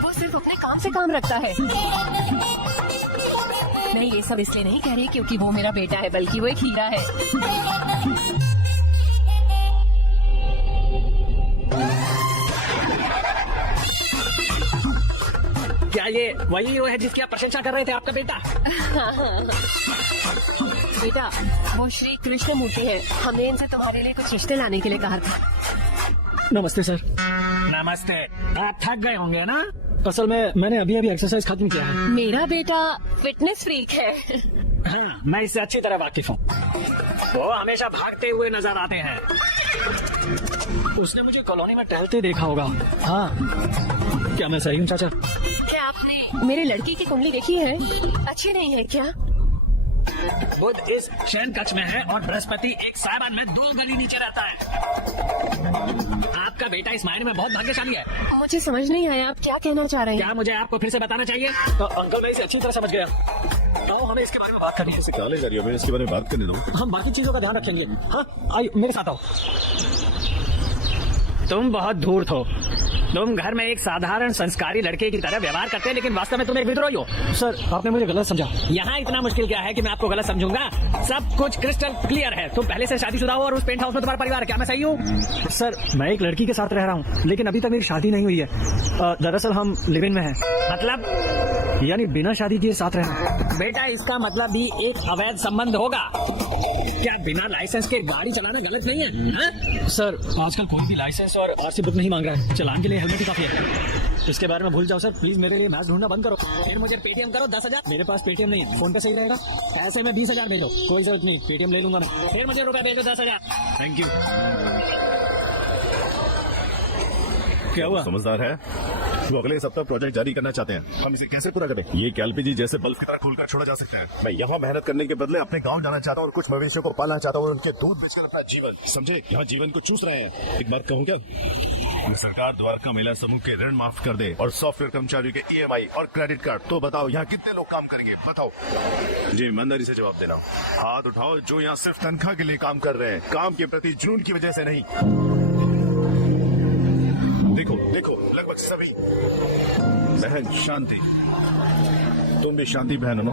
वो सिर्फ अपने काम से काम रखता है। मैं ये सब इसलिए नहीं कह रही क्योंकि वो मेरा बेटा है, बल्कि वो एक हीरा है। क्या ये वही वो है जिसकी आप प्रशंसा कर रहे थे, आपका बेटा? बेटा, वो श्री कृष्ण मूर्ति है। हमने इनसे तुम्हारे लिए कुछ रिश्ते लाने के लिए कहा था। नमस्ते सर। नमस्ते। आप थक गए होंगे ना? असल में मैंने अभी एक्सरसाइज खत्म किया है। मेरा बेटा फिटनेस फ्रीक है। हाँ, मैं इससे अच्छी तरह वाकिफ हूँ। वो हमेशा भागते हुए नजर आते हैं। उसने मुझे कॉलोनी में टहलते देखा होगा। हाँ, क्या मैं सही हूँ चाचा? क्या आपने मेरे लड़की की कुंडली देखी है? अच्छी नहीं है क्या? बुध इस शयन कक्ष में है और बृहस्पति एक साइबान में 2 गली नीचे रहता है। आपका बेटा इस मायने में बहुत भाग्यशाली है। मुझे समझ नहीं आया, आप क्या कहना चाह रहे हैं? क्या मुझे आपको फिर से बताना चाहिए? अंकल, मैं इसे अच्छी तरह समझ गया। आओ, हमें इसके बारे में बात करनी है। क्या ले जा रही हो? मैं इसके बारे में बात करने दो। हम बाकी चीजों का ध्यान रखेंगे। हाँ, आइए मेरे साथ आओ। तुम बहुत धूर्त हो। तुम घर में एक साधारण संस्कारी लड़के की तरह व्यवहार करते हैं, लेकिन वास्तव में तुम एक विद्रोही हो। सर, आपने मुझे गलत समझा। यहाँ इतना मुश्किल क्या है कि मैं आपको गलत समझूंगा? सब कुछ क्रिस्टल क्लियर है। तुम पहले से शादीशुदा हो और उस पेंट हाउस में तुम्हारा परिवार है। क्या मैं सही हूँ? सर, मैं एक लड़की के साथ रह रहा हूँ, लेकिन अभी तक मेरी शादी नहीं हुई है। दरअसल हम लिव इन में हैं। मतलब? यानी बिना शादी किए साथ रहना। बेटा, इसका मतलब भी एक अवैध संबंध होगा। क्या बिना लाइसेंस के गाड़ी चलाना गलत नहीं है? सर, आजकल कोई भी लाइसेंस और आरसी बुक नहीं मांग रहा है। चलान के लिए हेलमेट ही काफी है। इसके बारे में भूल जाओ सर। प्लीज मेरे लिए मैच ढूंढना बंद करो। फिर मुझे पेटीएम करो 10,000। मेरे पास पेटीएम नहीं है, फोन पे सही रहेगा। ऐसे में 20,000 भेजो। कोई जरूरत नहीं, पेटीएम ले लूंगा मैं। फिर मुझे रुपए भेजो 10,000। Thank you. क्या हुआ? समझदार है। वो अगले सप्ताह प्रोजेक्ट जारी करना चाहते हैं। हम इसे कैसे पूरा करें? ये एलपीजी जैसे बल्ब की तरह खोलकर छोड़ा जा सकता है। मैं यहाँ मेहनत करने के बदले अपने गांव जाना चाहता हूँ और कुछ मवेशियों को पालना चाहता हूँ और उनके दूध बेचकर अपना जीवन, समझे, यहाँ जीवन को चूस रहे हैं। एक बात कहूँ क्या? सरकार द्वारका महिला समूह के ऋण माफ कर दे और सॉफ्टवेयर कर्मचारियों के EMI और क्रेडिट कार्ड, तो बताओ यहाँ कितने लोग काम करेंगे? बताओ जी, ईमानदारी से जवाब देना। हाथ उठाओ जो यहाँ सिर्फ तनख्वाह के लिए काम कर रहे हैं, काम के प्रति जुनून की वजह से नहीं। देखो देखो, लगभग सभी। बहन शांति, तुम भी शांति बहन हो।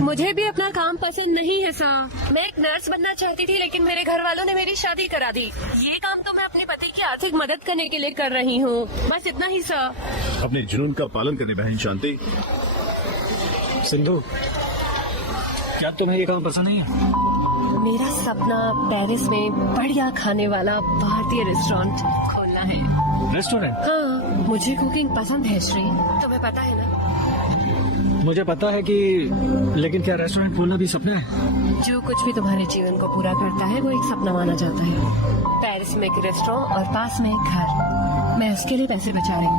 मुझे भी अपना काम पसंद नहीं है सर। मैं एक नर्स बनना चाहती थी, लेकिन मेरे घर वालों ने मेरी शादी करा दी। ये काम तो मैं अपने पति की आर्थिक मदद करने के लिए कर रही हूँ। बस इतना ही सर। अपने जुनून का पालन करने बहन शांति। सिंधु, क्या तुम्हें ये काम पसंद नहीं है? मेरा सपना पेरिस में बढ़िया खाने वाला भारतीय रेस्टोरेंट खोलना है। रेस्टोरेंट? हाँ, मुझे कुकिंग पसंद है श्री, तुम्हें पता है ना? मुझे पता है कि, लेकिन क्या रेस्टोरेंट खोलना भी सपना है? जो कुछ भी तुम्हारे जीवन को पूरा करता है वो एक सपना माना जाता है। पेरिस में एक रेस्टोरेंट और पास में एक घर। मैं उसके लिए पैसे बचा रही हूँ।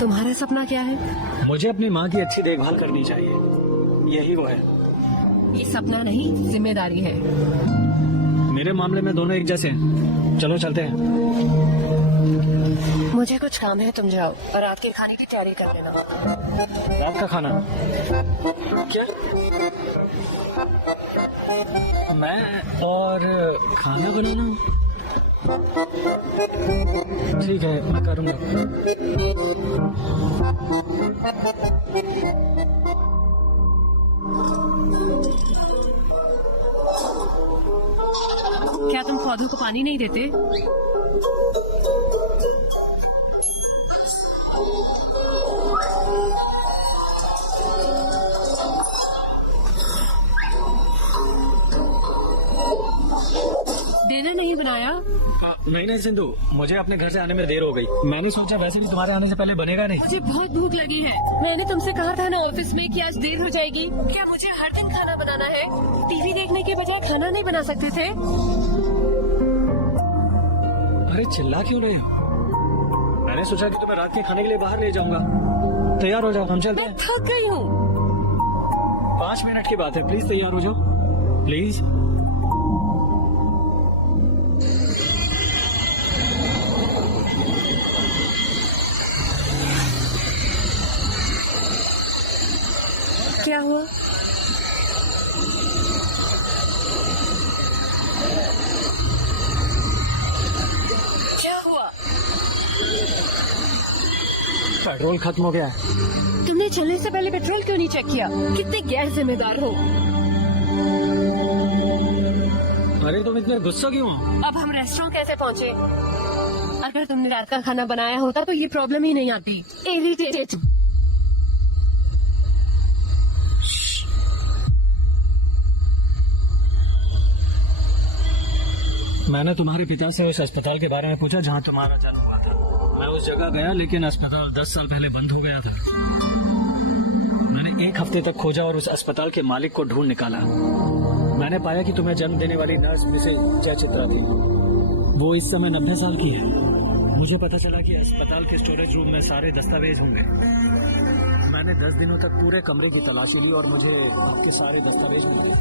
तुम्हारा सपना क्या है? मुझे अपनी माँ की अच्छी देखभाल करनी चाहिए, यही वो है। ये सपना नहीं, जिम्मेदारी है। मेरे मामले में दोनों एक जैसे हैं। चलो चलते हैं। मुझे कुछ काम है, तुम जाओ और रात के खाने की तैयारी कर लेना। रात का खाना? क्या? मैं और खाना बनाना? ठीक है, मैं करूँगा। क्या तुम पौधों को पानी नहीं देते? डिनर नहीं बनाया? नहीं सिंधु, मुझे अपने घर से आने में देर हो गई। मैंने सोचा वैसे भी तुम्हारे आने से पहले बनेगा नहीं। मुझे बहुत भूख लगी है। मैंने तुमसे कहा था ना ऑफिस में कि आज देर हो जाएगी। क्या मुझे हर दिन खाना बनाना है? टीवी देखने के बजाय खाना नहीं बना सकते थे? अरे चिल्ला क्यों रहे हो? मैंने सोचा कि तुम्हें रात के खाने के लिए बाहर ले जाऊंगा। तैयार हो जाओ, हम चलते हैं। मैं थक गई हूँ। 5 मिनट की बात है, प्लीज तैयार हो जाओ, प्लीज। क्या हुआ? पेट्रोल खत्म हो गया है। तुमने चलने से पहले पेट्रोल क्यों नहीं चेक किया? कितने गैर जिम्मेदार हो। अरे तुम इतने गुस्सा क्यों हो? अब हम रेस्टोरेंट कैसे पहुँचे? अगर तुमने रात का खाना बनाया होता तो ये प्रॉब्लम ही नहीं आती। इरिटेटेड। मैंने तुम्हारे पिता से उस अस्पताल के बारे में पूछा जहाँ तुम्हारा जन्म हुआ था। मैं उस जगह गया लेकिन अस्पताल 10 साल पहले बंद हो गया था। मैंने 1 हफ्ते तक खोजा और उस अस्पताल के मालिक को ढूंढ निकाला। मैंने पाया कि तुम्हें जन्म देने वाली नर्स मिसेज जयचित्रा थी। वो इस समय 90 साल की है। मुझे पता चला कि अस्पताल के स्टोरेज रूम में सारे दस्तावेज होंगे। मैंने 10 दिनों तक पूरे कमरे की तलाशी ली और मुझे आपके सारे दस्तावेज मिल गए।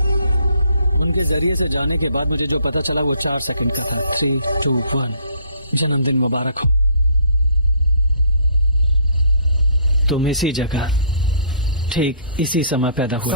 उनके जरिए से जाने के बाद मुझे जो पता चला वो 4 सेकंड का था। 3, 2, 1। जन्मदिन मुबारक हो। तुम इसी जगह ठीक इसी समय पैदा हुआ।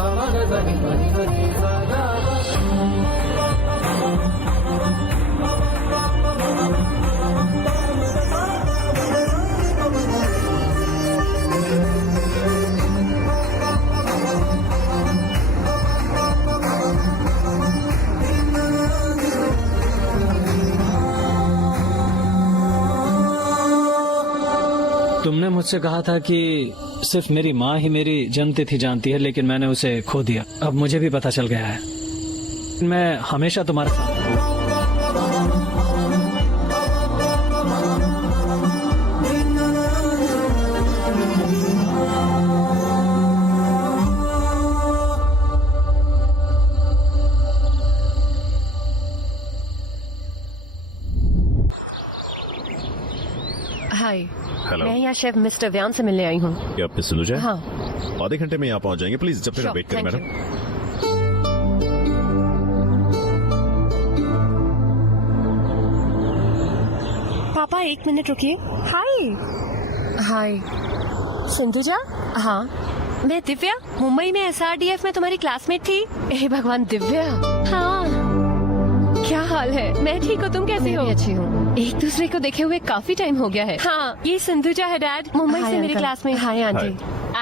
तुमने मुझसे कहा था कि सिर्फ मेरी माँ ही मेरी जन्मतिथि जानती है, लेकिन मैंने उसे खो दिया। अब मुझे भी पता चल गया है। मैं हमेशा तुम्हारे साथ हूँ। हाय, हेलो, मैं यहाँ शेफ मिस्टर व्यान से मिलने आई हूँ। क्या आप सिंधु जाए? हाँ, आधे घंटे में यहाँ पहुँच जाएंगे। प्लीज जब तक आप वेट करें Thank मैडम। पापा 1 मिनट रुकिए। हाय। हाय सिंधुजा। हाँ, मैं दिव्या। मुंबई में SRDF में तुम्हारी क्लासमेट थी। हे भगवान, दिव्या। हाँ, क्या हाल है? मैं ठीक हूँ, तुम कैसे हो? अच्छी हूँ। एक दूसरे को देखे हुए काफी टाइम हो गया है। हाँ, ये सिंधुजा है डैड, मुंबई से मेरी क्लासमेट। Hi aunty.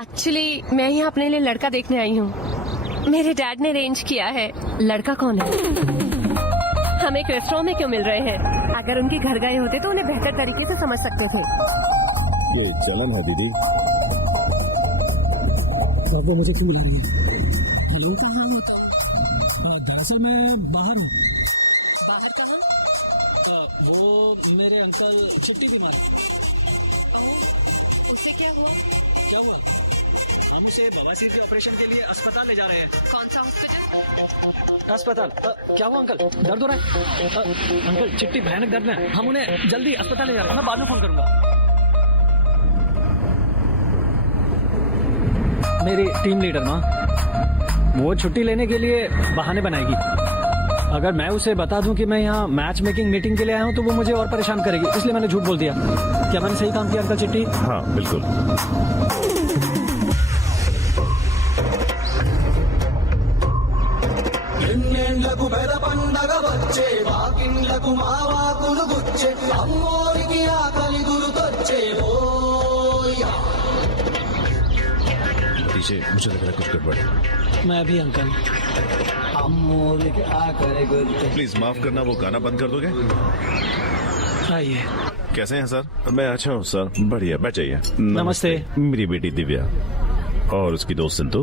एक्चुअली मैं यहाँ अपने लिए लड़का देखने आई हूँ। मेरे डैड ने अरेंज किया है। लड़का कौन है? हम एक रेस्टोरेंट में क्यों मिल रहे हैं? अगर उनके घर गए होते तो उन्हें बेहतर तरीके से समझ सकते थे। ये चलन है दीदी। वो मुझे क्यों बुला रही है? दरअसल मैं बाहर हूँ। वो मेरे अंकल चिट्टी बीमार है। उससे क्या हुआ? क्या हुआ? हम उसे बवासीर के ऑपरेशन के लिए अस्पताल ले जा रहे हैं। कौन सा हॉस्पिटल? अस्पताल। क्या हुआ अंकल? दर्द हो रहा है? अंकल चिट्टी भयानक दर्द में है। हम उन्हें जल्दी अस्पताल ले जा रहे हैं। मैं बाद में फोन करूंगा। मेरी टीम लीडर माँ, वो छुट्टी लेने के लिए बहाने बनाएगी। अगर मैं उसे बता दूं कि मैं यहाँ मैच मेकिंग मीटिंग के लिए आया हूँ तो वो मुझे और परेशान करेगी, इसलिए मैंने झूठ बोल दिया। क्या मैंने सही काम किया अंकल चिट्टी? हाँ बिल्कुल। ఎన్నేళ్లకు పెద పండగ వచ్చే వాకిండ్లకు మావాకులు గుచ్చే అమ్మోరికి ఆకలి గురుతొచ్చే ఓయా पीछे मुझे लग रहा है कुछ गड़बड़ है। मैं भी अंकल। అమ్మోరికి ఆకలి గుర్తు प्लीज माफ करना, वो गाना बंद कर दोगे? आइए। कैसे हैं सर? मैं अच्छा हूँ सर, बढ़िया। बैठ जाइए। नमस्ते। मेरी बेटी दिव्या और उसकी दोस्त सिंधु।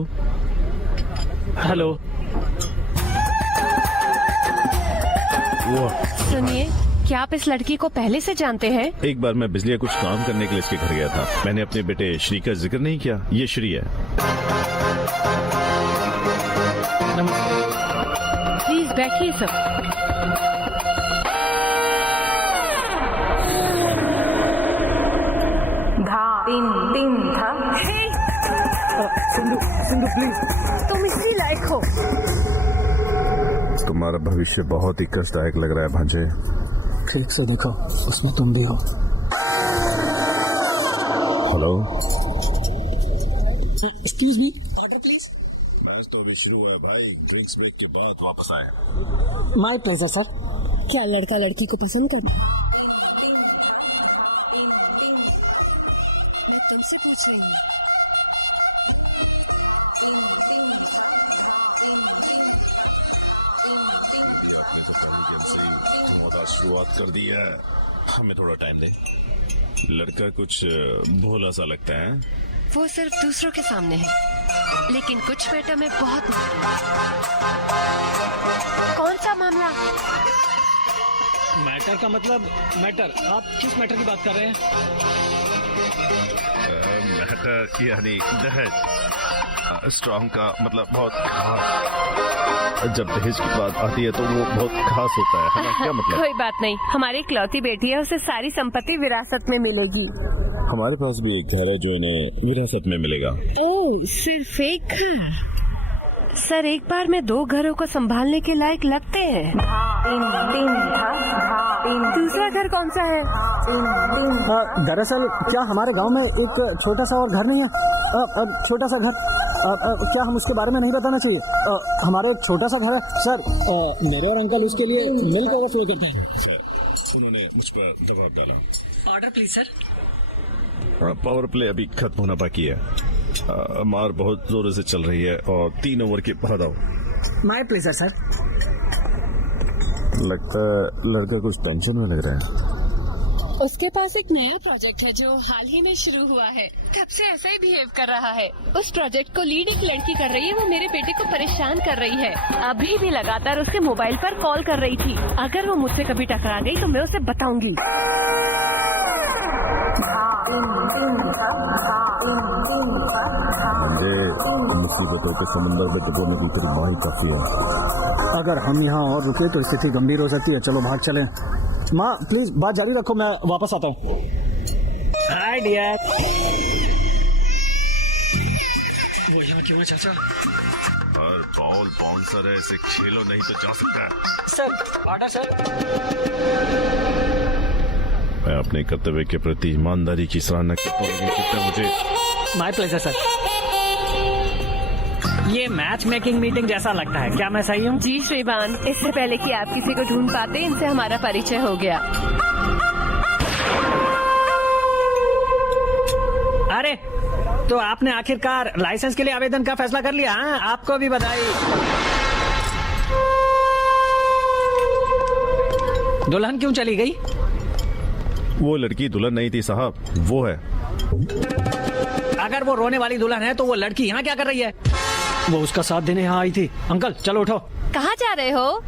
हेलो। सुनिए, क्या आप इस लड़की को पहले से जानते हैं? एक बार मैं बिजली का कुछ काम करने के लिए इसके घर गया था। मैंने अपने बेटे श्री का जिक्र नहीं किया। ये श्री है। प्लीज बैठिए सब। धा तीन तीन था। सिंधु, सिंधु प्लीज। तुम इसी लायक हो। तुम्हारा भविष्य बहुत ही कष्टदायक लग रहा है भांजे। ठीक से देखो, उसमें तुम भी हो। Hello, excuse me, water please. Match तो अभी शुरू हुआ है भाई। ड्रिंक्स ब्रेक के बाद वापस आए। My pleasure sir. क्या लड़का लड़की को पसंद करता है? से पूछ रही हूँ। शुरुआत कर दी है, हमें थोड़ा टाइम दे। लड़का कुछ भोला सा लगता है। वो सिर्फ दूसरों के सामने है, लेकिन कुछ मैटर में बहुत माहिर है। कौन सा मामला? मैटर का मतलब मैटर, आप किस मैटर की बात कर रहे हैं? मैटर यानी दहेज। स्ट्रॉन्ग का मतलब बहुत खास। जब दहेज की बात आती है तो वो बहुत खास होता है ना? क्या मतलब? कोई बात नहीं, हमारी इकलौती बेटी है, उसे सारी संपत्ति विरासत में मिलेगी। हमारे पास भी एक घर है जो इन्हें विरासत में मिलेगा। ओह, सिर्फ एक घर? सर, एक बार में 2 घरों को संभालने के लायक लगते हैं। दूसरा घर कौन सा है? दरअसल क्या हमारे गांव में एक छोटा सा और घर नहीं है? छोटा सा घर, क्या हम उसके बारे में नहीं बताना चाहिए? हमारा एक छोटा सा घर है सर। मेरे और अंकल उसके लिए मिलकर वसूल करते हैं। उन्होंने मुझ पर दबाव डाला। Order please sir. Power play अभी खत्म होना बाकी है। मार बहुत जोरों से चल रही है और 3 ओवर के बाद आओ। My pleasure sir. लगता है लड़का कुछ टेंशन में लग रहा है। उसके पास एक नया प्रोजेक्ट है जो हाल ही में शुरू हुआ है। तब से ऐसा ही बिहेव कर रहा है। उस प्रोजेक्ट को लीड एक लड़की कर रही है। वो मेरे बेटे को परेशान कर रही है। अभी भी लगातार उसके मोबाइल पर कॉल कर रही थी। अगर वो मुझसे कभी टकरा गई तो मैं उसे बताऊंगी। मुसीबतों के समुद्र में डुबोने की तेरी माँ ही काफी है। अगर हम यहाँ और रुके तो स्थिति गंभीर हो सकती है। चलो भाग चलें। माँ प्लीज बात जारी रखो, मैं वापस आता हूँ। Hi dear. वो यहाँ क्यों है चाचा? और बॉल बाउंसर है, इसे खेलो नहीं तो जा सकता है। Sir order sir. मैं अपने कर्तव्य के प्रति ईमानदारी की सराहना करता हूँ। कितना मुझे माय प्लेजर सर। ये मैच मेकिंग मीटिंग जैसा लगता है, क्या मैं सही हूँ? जी श्रीमान, इससे पहले कि आप किसी को ढूंढ पाते इनसे हमारा परिचय हो गया। अरे तो आपने आखिरकार लाइसेंस के लिए आवेदन का फैसला कर लिया? हाँ, आपको भी बधाई। दुल्हन क्यों चली गई? वो लड़की दुल्हन नहीं थी साहब, वो है। अगर वो रोने वाली दुल्हन है तो वो लड़की यहाँ क्या कर रही है? वो उसका साथ देने यहाँ आई थी। अंकल चलो उठो। कहाँ जा रहे हो?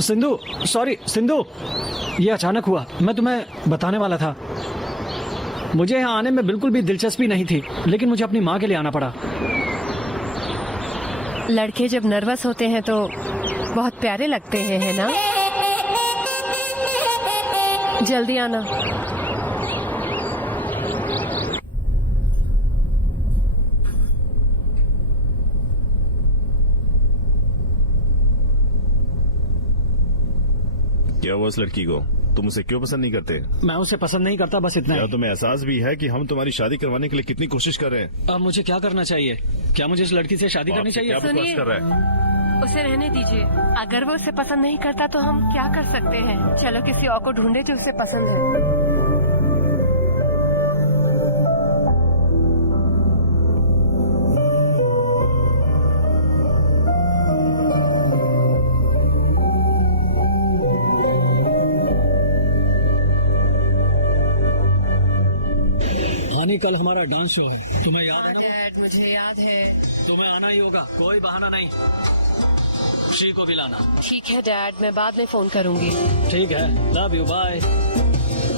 सिंधु, सॉरी सिंधु, ये अचानक हुआ। मैं तुम्हें बताने वाला था। मुझे यहाँ आने में बिल्कुल भी दिलचस्पी नहीं थी, लेकिन मुझे अपनी माँ के लिए आना पड़ा। लड़के जब नर्वस होते हैं तो बहुत प्यारे लगते हैं, है ना? जल्दी आना। क्या हुआ उस लड़की को? तुम उसे क्यों पसंद नहीं करते? मैं उसे पसंद नहीं करता, बस इतना क्या ही। तुम्हें एहसास भी है कि हम तुम्हारी शादी करवाने के लिए कितनी कोशिश कर रहे हैं? अब मुझे क्या करना चाहिए? क्या मुझे इस लड़की से शादी करनी आपसे चाहिए? क्या बकवास कर रहा है? उसे रहने दीजिए। अगर वो उसे पसंद नहीं करता तो हम क्या कर सकते हैं? चलो किसी और को ढूंढे जो उसे पसंद है। हानि, कल हमारा डांस शो है, तुम्हें याद है ना? डैड, मुझे याद है। तुम्हें आना ही होगा, कोई बहाना नहीं। श्री को भी लाना। ठीक है डैड, मैं बाद में फोन करूंगी। ठीक है, लव यू, बाय।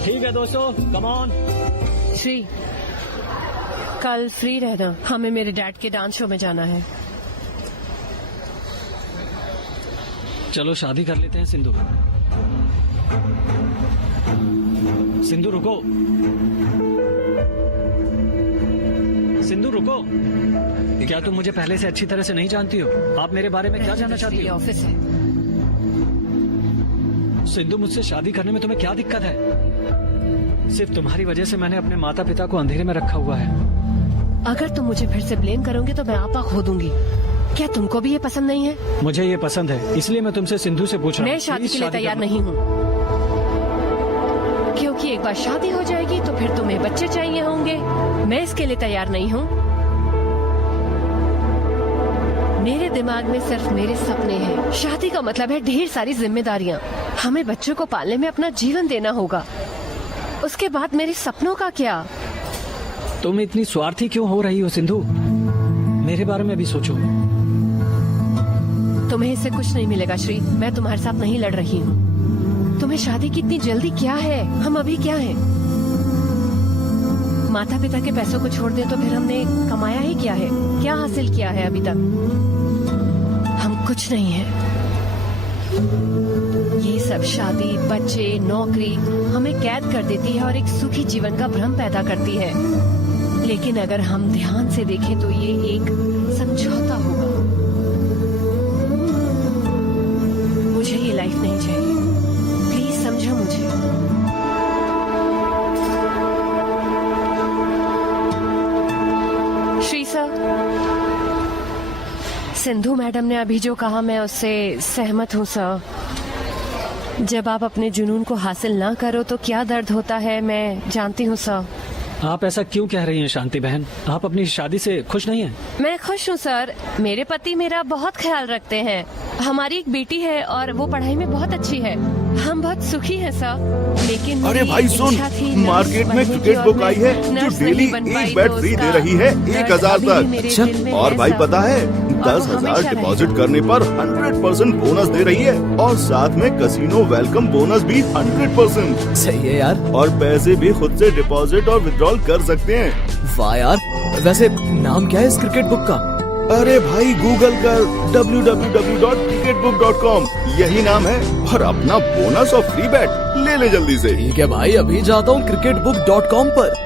ठीक है दोस्तों, कम ऑन। श्री, कल फ्री रहना, हमें मेरे डैड के डांस शो में जाना है। चलो शादी कर लेते हैं सिंधु। सिंधु रुको, सिंधु रुको। क्या तुम मुझे पहले से अच्छी तरह से नहीं जानती हो? आप मेरे बारे में क्या जानना चाहती ये हो? ऑफिस है। सिंधु, मुझसे शादी करने में तुम्हें क्या दिक्कत है? सिर्फ तुम्हारी वजह से मैंने अपने माता पिता को अंधेरे में रखा हुआ है। अगर तुम मुझे फिर से ब्लेम करोगे तो मैं आपा खो दूंगी। क्या तुमको भी ये पसंद नहीं है? मुझे ये पसंद है, इसलिए मैं तुमसे सिंधु से पूछ रहा हूँ। मैं शादी के लिए तैयार नहीं हूँ, क्योंकि कि एक बार शादी हो जाएगी तो फिर तुम्हें बच्चे चाहिए होंगे। मैं इसके लिए तैयार नहीं हूँ। मेरे दिमाग में सिर्फ मेरे सपने हैं। शादी का मतलब है ढेर सारी जिम्मेदारियाँ। हमें बच्चों को पालने में अपना जीवन देना होगा। उसके बाद मेरे सपनों का क्या? तुम इतनी स्वार्थी क्यों हो रही हो सिंधु? मेरे बारे में भी सोचो। तुम्हें इससे कुछ नहीं मिलेगा श्री। मैं तुम्हारे साथ नहीं लड़ रही हूँ। तुम्हें शादी की इतनी जल्दी क्या है? हम अभी क्या है? माता पिता के पैसों को छोड़ दें तो फिर हमने कमाया ही क्या है? क्या हासिल किया है अभी तक? हम कुछ नहीं है। ये सब शादी, बच्चे, नौकरी हमें कैद कर देती है और एक सुखी जीवन का भ्रम पैदा करती है। लेकिन अगर हम ध्यान से देखें तो ये एक समझौता होगा। मुझे ये लाइफ नहीं चाहिए। प्लीज समझो मुझे। श्री सर, सिंधु मैडम ने अभी जो कहा मैं उससे सहमत हूँ सर। जब आप अपने जुनून को हासिल ना करो तो क्या दर्द होता है मैं जानती हूँ सर। आप ऐसा क्यों कह रही हैं शांति बहन? आप अपनी शादी से खुश नहीं हैं? मैं खुश हूँ सर। मेरे पति मेरा बहुत ख्याल रखते हैं। हमारी एक बेटी है और वो पढ़ाई में बहुत अच्छी है। हम बहुत सुखी हैं सर। लेकिन अरे मेरी भाई सुन, इच्छा थी मार्केट नर्स में बनने की क्रिकेट और बुक मैं आई है जो नर्स डेली नहीं बन पाई एक बैट तो फ्री दे उसका रही है दर्द 1000 अभी भी तक। मेरे अच्छा, दिल में और है भाई सर। पता है और वो 10,000 हमेशा डिपॉजिट करने पर 100% बोनस दे रही है और साथ में कैसीनो वेलकम बोनस भी 100%। सही है यार। और पैसे भी खुद से डिपॉजिट और विड्रॉल कर सकते हैं। वाह यार। वैसे नाम क्या है इस क्रिकेट बुक का? अरे भाई गूगल कर www.cricketbook.com, यही नाम है और अपना बोनस और फ्री बैट ले ले जल्दी से। ठीक है भाई, अभी जाता हूँ cricketbook.com पर।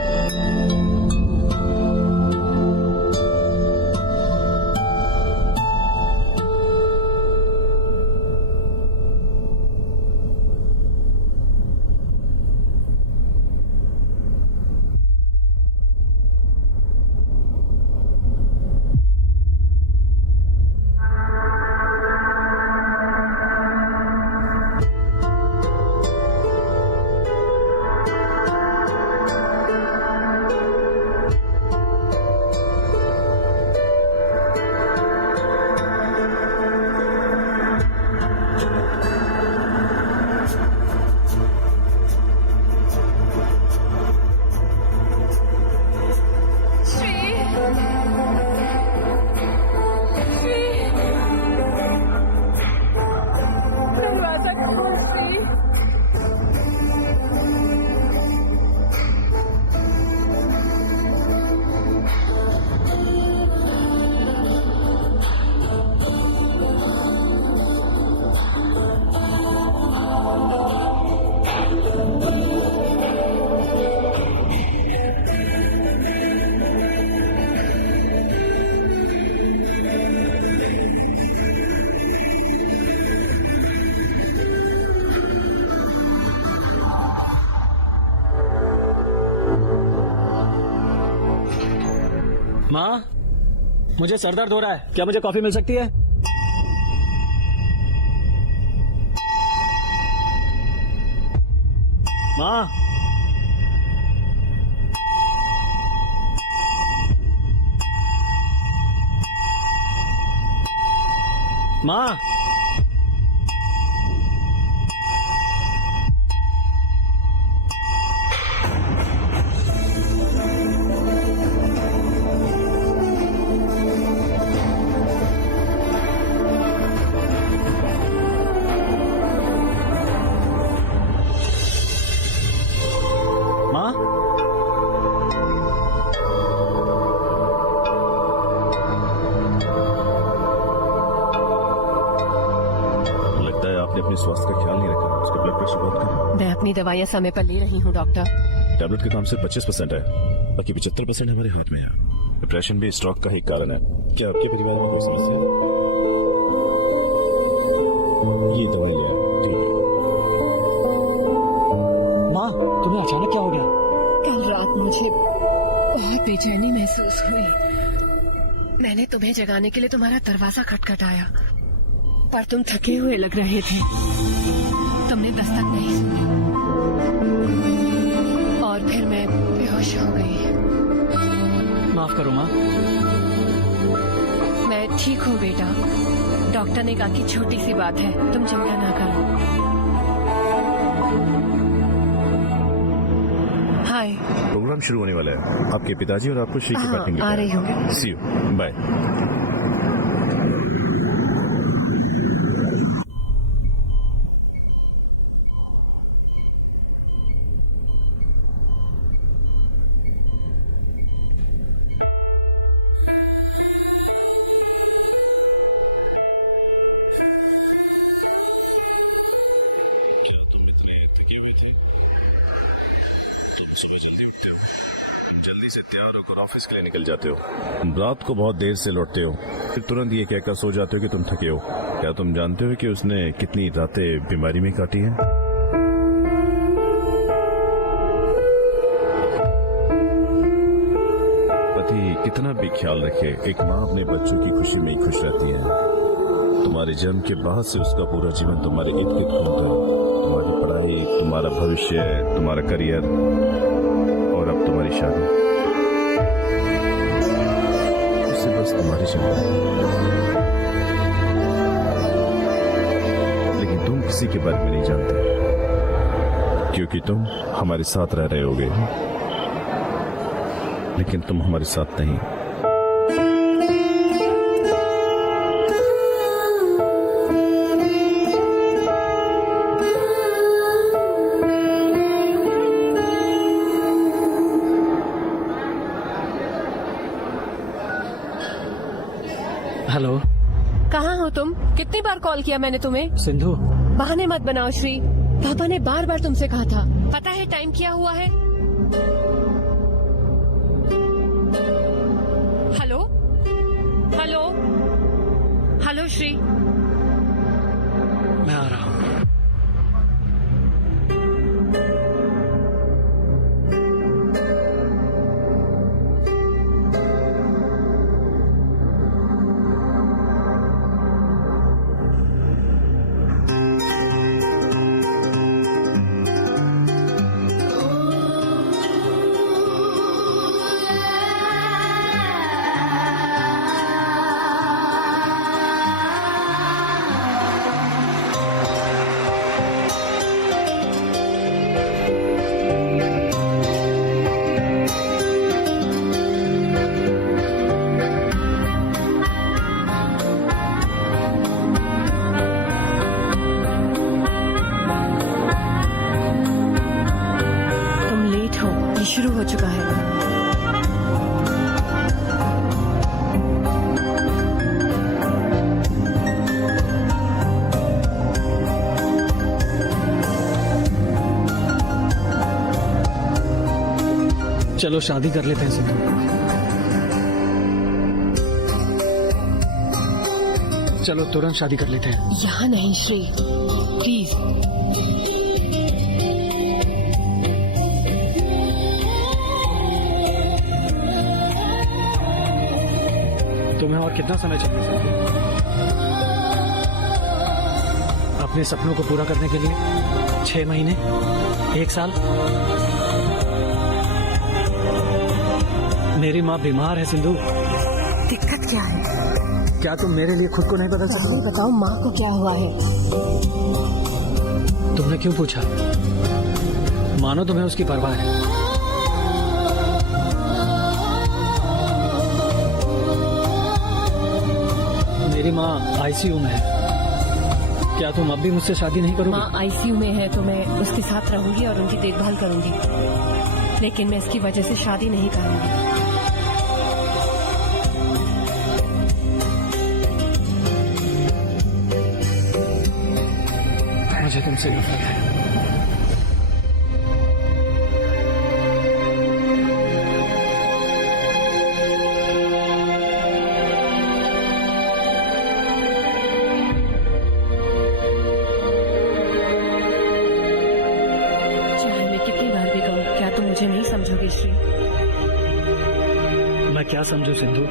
माँ, मुझे सर दर्द हो रहा है, क्या मुझे कॉफी मिल सकती है? माँ, माँ, माँ, लगता है आपने अपने स्वास्थ्य का ख्याल नहीं रखा। उसका ब्लड प्रेशर बहुत कम है। मैं अपनी दवाइयाँ समय पर ले रही हूँ डॉक्टर। टैबलेट का काम सिर्फ 25% है, बाकी 75% हमारे हाथ में है। डिप्रेशन भी स्ट्रोक का ही कारण है। क्या आपके परिवार में कोई समस्या है? ये दवाई लो, ठीक है। माँ, तुम्हें अचानक क्या हो गया? कल रात मुझे बहुत बेचैनी महसूस हुई। मैंने तुम्हें जगाने के लिए तुम्हारा दरवाजा खटखटाया, पर तुम थके हुए लग रहे थे। तुमने दस्तक नहीं सुनी। फिर मैं बेहोश हो गई। माफ करो माँ। मैं ठीक हूँ बेटा। डॉक्टर ने कहा कि छोटी सी बात है, तुम चिंता ना करो। हाय। प्रोग्राम शुरू होने वाला है। आपके पिताजी और आपको श्री की बैठेंगे। आ रही हूँ। सी यू, बाय। सुबह जल्दी उठते हो, तुम जल्दी से तैयार होकर ऑफिस के लिए निकल जाते हो। रात को बहुत देर से लौटते हो, फिर तुरंत ये कहकर सो जाते हो कि तुम थके हो। क्या तुम जानते हो कि उसने कितनी रातें बीमारी में काटी हैं? पति कितना भी ख्याल रखे, एक माँ अपने बच्चों की खुशी में ही खुश रहती है। तुम्हारे जन्म के बाद से उसका पूरा जीवन तुम्हारे इर्द गिर्द घूमता है। तुम्हारी पढ़ाई, तुम्हारा भविष्य, तुम्हारा करियर और अब तुम्हारी शादी, उससे बस तुम्हारी चिंता है। लेकिन तुम किसी के बारे में नहीं जानते, क्योंकि तुम हमारे साथ रह रहे होगे, लेकिन तुम हमारे साथ नहीं। हेलो। कहाँ हो तुम? कितनी बार कॉल किया मैंने तुम्हें? सिंधु। बहाने मत बनाओ श्री। पापा ने बार बार तुमसे कहा था। पता है टाइम क्या हुआ है? Hello hello hello Shri. मैं आ रहा हूँ। शुरू हो चुका है। चलो शादी कर लेते हैं सिंधु। चलो तुरंत शादी कर लेते हैं। यहाँ नहीं श्री, प्लीज। तुम्हें और कितना समय चाहिए सिंधु? अपने सपनों को पूरा करने के लिए 6 महीने, 1 साल? मेरी माँ बीमार है सिंधु। दिक्कत क्या है? क्या तुम मेरे लिए खुद को नहीं बदल सकती? पहले बताओ माँ को क्या हुआ है? तुमने क्यों पूछा? मानो तुम्हें उसकी परवाह है। मेरी माँ आईसीयू में है। क्या तुम अब भी मुझसे शादी नहीं करोगी? माँ आईसीयू में है तो मैं उसके साथ रहूंगी और उनकी देखभाल करूंगी, लेकिन मैं इसकी वजह से शादी नहीं करूंगी। मुझे तुमसे नफरत है। चाहे मैं कितनी बार भी कहूँ, क्या तुम मुझे नहीं समझोगे श्री? मैं क्या समझूं सिंधु?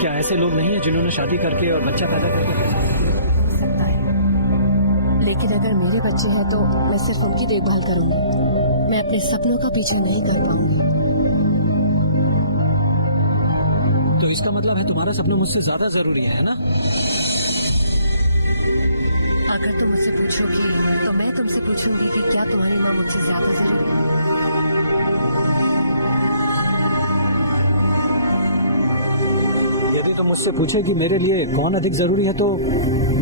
क्या ऐसे लोग नहीं है जिन्होंने शादी करके और बच्चा पैदा करके? सकता है, लेकिन अगर मेरे बच्चे हैं तो मैं सिर्फ उनकी देखभाल करूंगी। मैं अपने सपनों का पीछा नहीं कर पाऊंगी। तो इसका मतलब है तुम्हारा सपना मुझसे ज्यादा जरूरी है ना? अगर तुम मुझसे पूछोगी तो मैं तुमसे पूछूंगी कि क्या तुम्हारी माँ मुझसे ज्यादा जरूरी है? यदि तुम मुझसे पूछे कि मेरे लिए कौन अधिक जरूरी है तो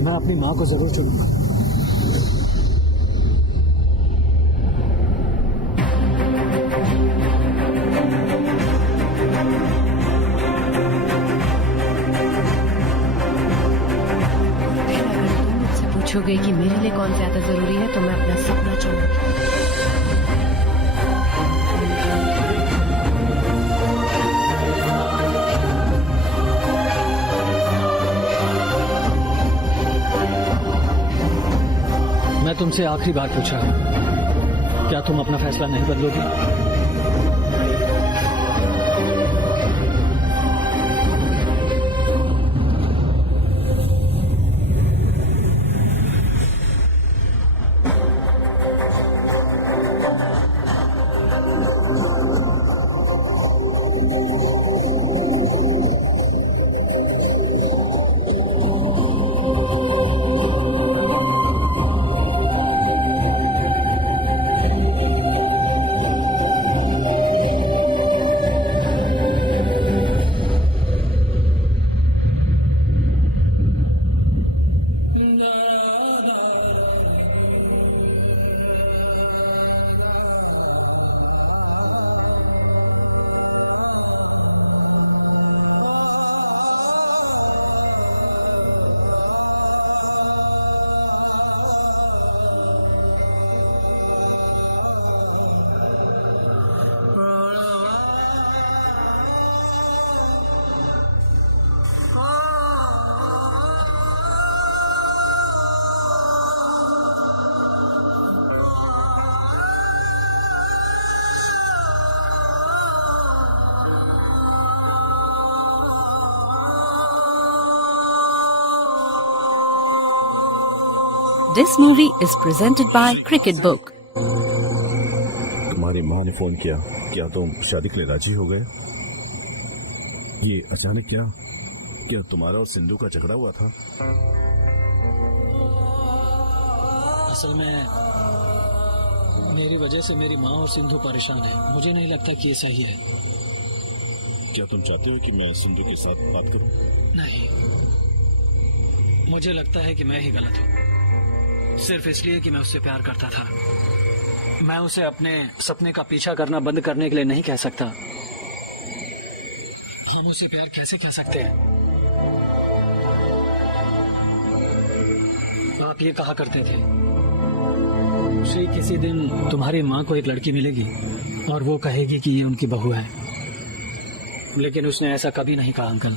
मैं अपनी माँ को जरूर चुनूंगा। फिर अगर तुम मुझसे पूछोगे कि मेरे लिए कौन ज्यादा जरूरी है तो मैं अपना सपना चुनूंगी। मैं तुमसे आखिरी बार पूछ रहा हूं, क्या तुम अपना फैसला नहीं बदलोगी? This movie is presented by Cricket Book. तुम्हारी माँ ने फोन किया, क्या तुम शादी के लिए राजी हो गए? ये अचानक क्या तुम्हारा और सिंधु का झगड़ा हुआ था? असल में मेरी वजह से मेरी माँ और सिंधु परेशान है। मुझे नहीं लगता कि ये सही है। क्या तुम चाहते हो कि मैं सिंधु के साथ बात करूं? नहीं, मुझे लगता है कि मैं ही गलत हूँ, सिर्फ इसलिए कि मैं उससे प्यार करता था। मैं उसे अपने सपने का पीछा करना बंद करने के लिए नहीं कह सकता। हम उसे प्यार कैसे कह सकते हैं? आप ये कहा करते थे, श्री किसी दिन तुम्हारी माँ को एक लड़की मिलेगी और वो कहेगी कि ये उनकी बहू है, लेकिन उसने ऐसा कभी नहीं कहा अंकल।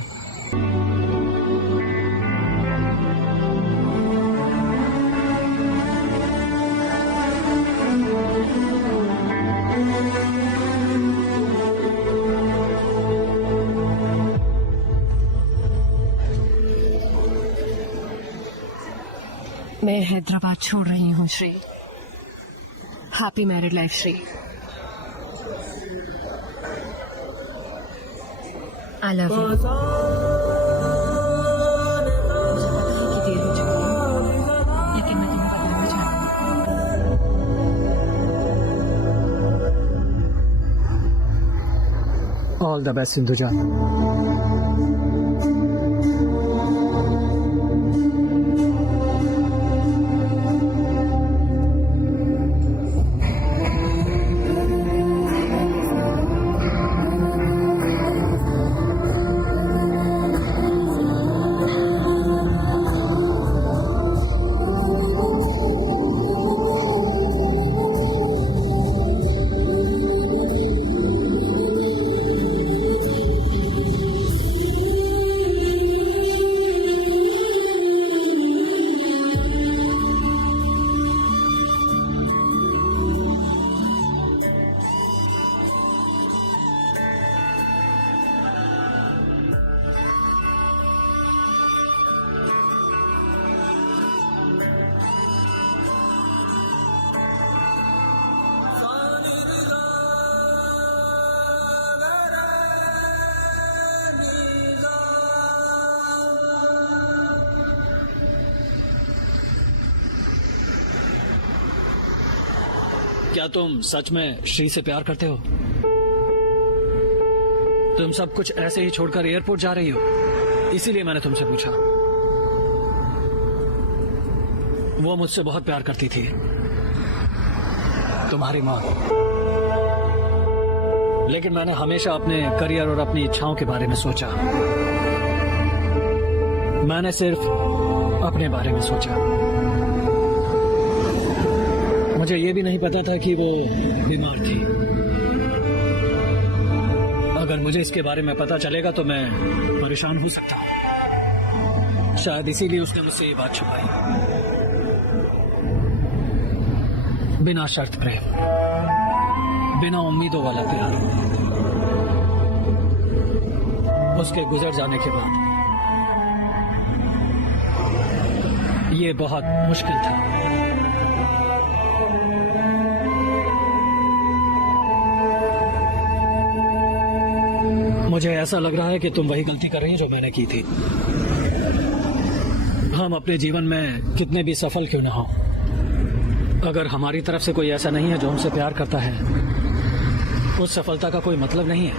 मैं हैदराबाद छोड़ रही हूँ Shri. Happy married life Shri. I love you. मुझे पता है कि देर हो चुकी है, लेकिन मैं तुम्हें बदलना चाहती हूँ। All the best Sindhuja. क्या तुम सच में श्री से प्यार करते हो? तुम सब कुछ ऐसे ही छोड़कर एयरपोर्ट जा रही हो, इसीलिए मैंने तुमसे पूछा। वो मुझसे बहुत प्यार करती थी, तुम्हारी माँ। लेकिन मैंने हमेशा अपने करियर और अपनी इच्छाओं के बारे में सोचा। मैंने सिर्फ अपने बारे में सोचा। मुझे ये भी नहीं पता था कि वो बीमार थी। अगर मुझे इसके बारे में पता चलेगा तो मैं परेशान हो सकता हूँ। शायद इसीलिए उसने मुझसे ये बात छुपाई। बिना शर्त प्रेम, बिना उम्मीदों वाला प्यार, उसके गुजर जाने के बाद ये बहुत मुश्किल था। मुझे ऐसा लग रहा है कि तुम वही गलती कर रही हो जो मैंने की थी। हम अपने जीवन में कितने भी सफल क्यों ना हो, अगर हमारी तरफ से कोई ऐसा नहीं है जो हमसे प्यार करता है, उस सफलता का कोई मतलब नहीं है।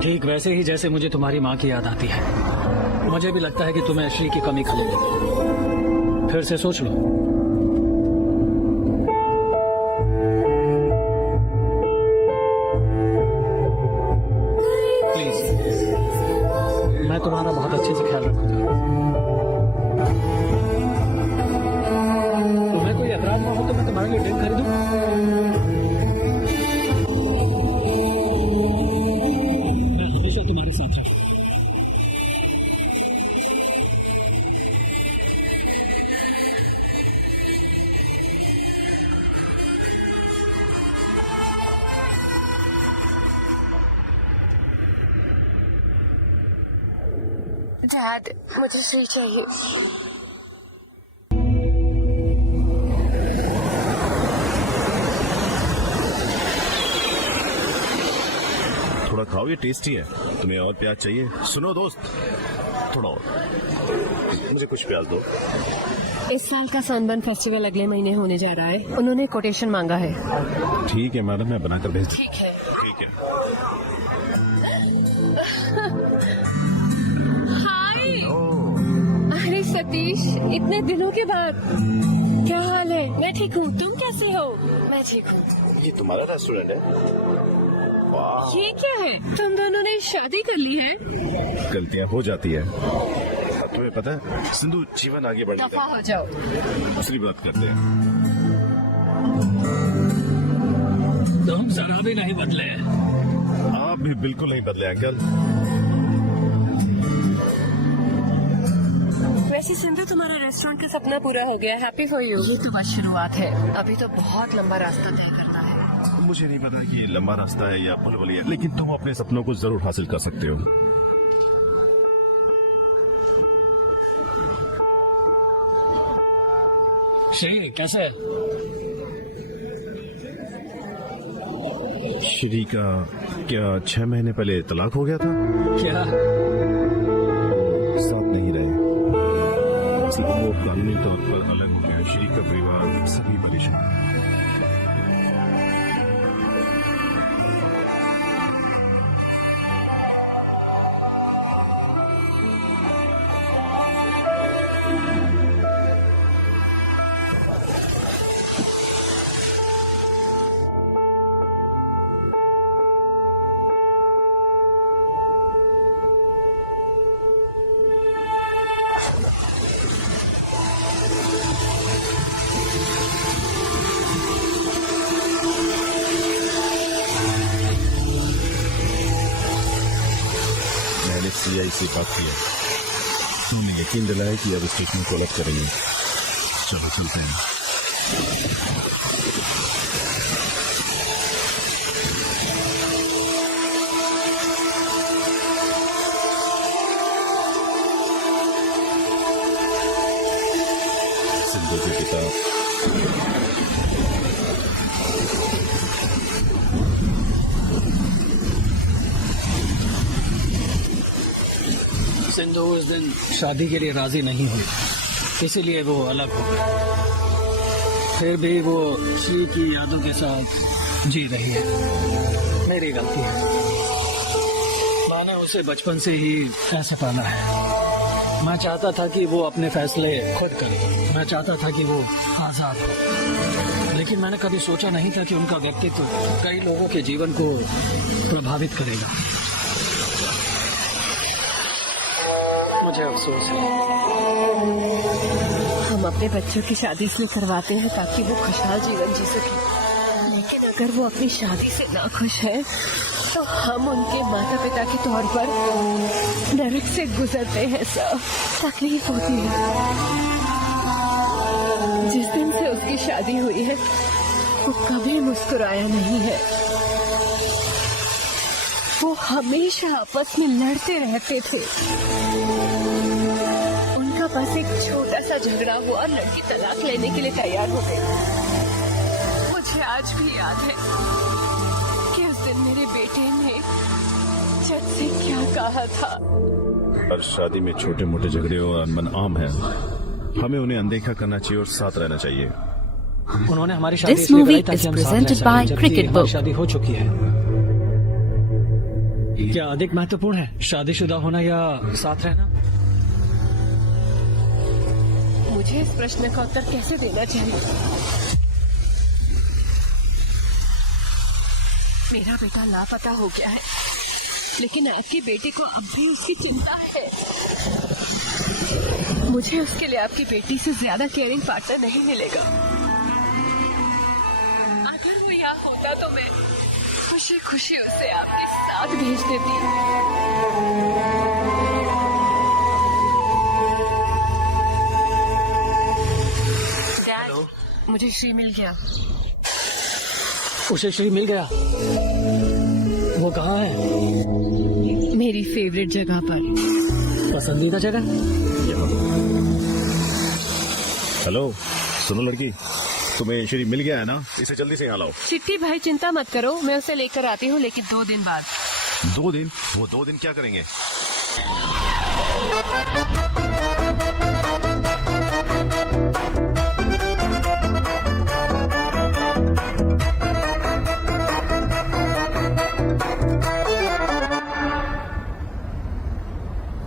ठीक वैसे ही जैसे मुझे तुम्हारी माँ की याद आती है, मुझे भी लगता है कि तुम्हें श्री की कमी खली है। फिर से सोच लो। प्लीज, मैं तुम्हारा बहुत अच्छे से ख्याल रखूंगा। तुम्हें कोई अपराध ना हो तो मैं तुम्हारे लिए ड्रिंक खरीदूं? मैं हमेशा तुम्हारे साथ रहूंगा। डैड, मुझे श्री चाहिए। थोड़ा खाओ, ये टेस्टी है। तुम्हें और प्याज चाहिए? सुनो दोस्त, थोड़ा और, मुझे कुछ प्याज दो। इस साल का सनबर्न फेस्टिवल अगले महीने होने जा रहा है। उन्होंने कोटेशन मांगा है। ठीक है मैडम, मैं बनाकर भेज। ठीक है। ठीक है। हाय, अरे सतीश, इतने दिनों के बाद क्या हाल है? मैं ठीक हूँ, तुम कैसे हो? मैं ठीक हूँ। ये तुम्हारा रेस्टोरेंट है? वाह, ये क्या है? तुम दोनों ने शादी कर ली है? गलतियां हो जाती है। तुम्हें पता है सिंधु, जीवन आगे बढ़ने दफा हो जाओ। दूसरी बात करते हैं। तुम जरा भी नहीं बदले। आप भी बिल्कुल नहीं बदले अंकल। वैसे सिंधु, तुम्हारा रेस्टोरेंट का सपना पूरा हो गया। Happy for you. ये तो बस शुरुआत है, अभी तो बहुत लंबा रास्ता तय करना है। मुझे नहीं पता कि ये लंबा रास्ता है या बुलबुलिया, लेकिन तुम अपने सपनों को जरूर हासिल कर सकते हो। श्री कैसे? श्री का क्या 6 महीने पहले तलाक हो गया था? क्या? साथ नहीं रहे, इसलिए वो कानूनी तौर पर अलग हो गया। श्री का परिवार सभी परेशान। सीआई से बात किया, उन्होंने यकीन दिलाया कि अब स्टेशन को अलग करेंगे। चलो चलते हैं। सिंधु के पिता सिंधु उस दिन शादी के लिए राजी नहीं हुई, इसीलिए वो अलग हो गए। फिर भी वो श्री की यादों के साथ जी रही है। मेरी गलती है। मैंने उसे बचपन से ही ऐसे पाला है। मैं चाहता था कि वो अपने फैसले खुद करे। मैं चाहता था कि वो आजाद हो। लेकिन मैंने कभी सोचा नहीं था कि उनका व्यक्तित्व कई लोगों के जीवन को प्रभावित करेगा। मुझे अफसोस है। हम अपने बच्चों की शादी इसलिए करवाते हैं ताकि वो खुशहाल जीवन जी सके। लेकिन अगर वो अपनी शादी से ना खुश है तो हम उनके माता पिता के तौर पर नरक से गुजरते हैं सर। तकलीफ होती है। जिस दिन से उसकी शादी हुई है वो कभी मुस्कुराया नहीं है। वो हमेशा आपस में लड़ते रहते थे। उनका बस एक छोटा सा झगड़ा हुआ और लड़की तलाक लेने के लिए तैयार हो गई। मुझे आज भी याद है कि उस दिन मेरे बेटे ने जज से क्या कहा था। हर शादी में छोटे मोटे झगड़े और अनबन आम है। हमें उन्हें अनदेखा करना चाहिए और साथ रहना चाहिए। उन्होंने हमारी शादी This इसलिए movie कराई ताकि is हम साथ रह presented सकें, by जबकि Cricket हमारी Book. शादी हो चुकी है। क्या अधिक महत्वपूर्ण है, शादीशुदा होना या साथ रहना? मुझे इस प्रश्न का उत्तर कैसे देना चाहिए? मेरा बेटा लापता हो गया है, लेकिन आपके बेटे को अब भी उसकी चिंता है। मुझे उसके लिए आपकी बेटी से ज्यादा केयरिंग पार्टनर नहीं मिलेगा। अगर वो यहाँ होता तो मैं खुशी खुशी उसे आपके साथ भेज देती। डैड, मुझे श्री मिल गया। उसे श्री मिल गया? वो कहाँ है? मेरी फेवरेट जगह पर। पसंदीदा जगह? हेलो, सुनो लड़की, तुम्हें श्री मिल गया है ना? इसे जल्दी से यहाँ लाओ। चिट्टी भाई चिंता मत करो, मैं उसे लेकर आती हूँ, लेकिन 2 दिन बाद। 2 दिन? वो 2 दिन क्या करेंगे?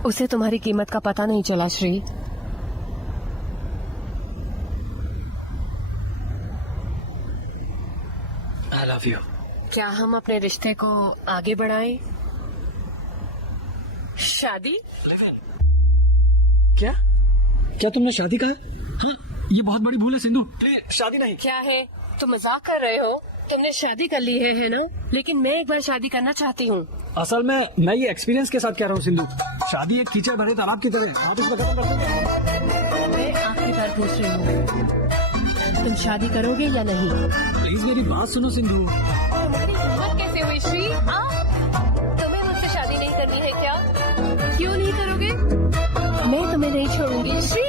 उसे तुम्हारी कीमत का पता नहीं चला श्री। I love you. क्या हम अपने रिश्ते को आगे बढ़ाएं? शादी? क्या? क्या तुमने शादी कहा? हाँ, ये बहुत बड़ी भूल है सिंधु। प्लीज शादी नहीं। क्या है, तुम मजाक कर रहे हो? तुमने शादी कर ली है ना? लेकिन मैं एक बार शादी करना चाहती हूँ। असल में मैं ये एक्सपीरियंस के साथ कह रहा हूँ सिंधु। शादी एक कीचड़ भरे तालाब की तरह है। आप इसमें खत्म कर सकते। मैं आखिरी बार पूछ रही हूँ, तुम शादी करोगे या नहीं? प्लीज मेरी बात सुनो सिंधु। तुम्हारी हिम्मत कैसे हुई श्री? तुम्हें मुझसे शादी नहीं करनी है क्या? क्यों नहीं करोगे? मैं तुम्हें नहीं छोड़ूंगी श्री।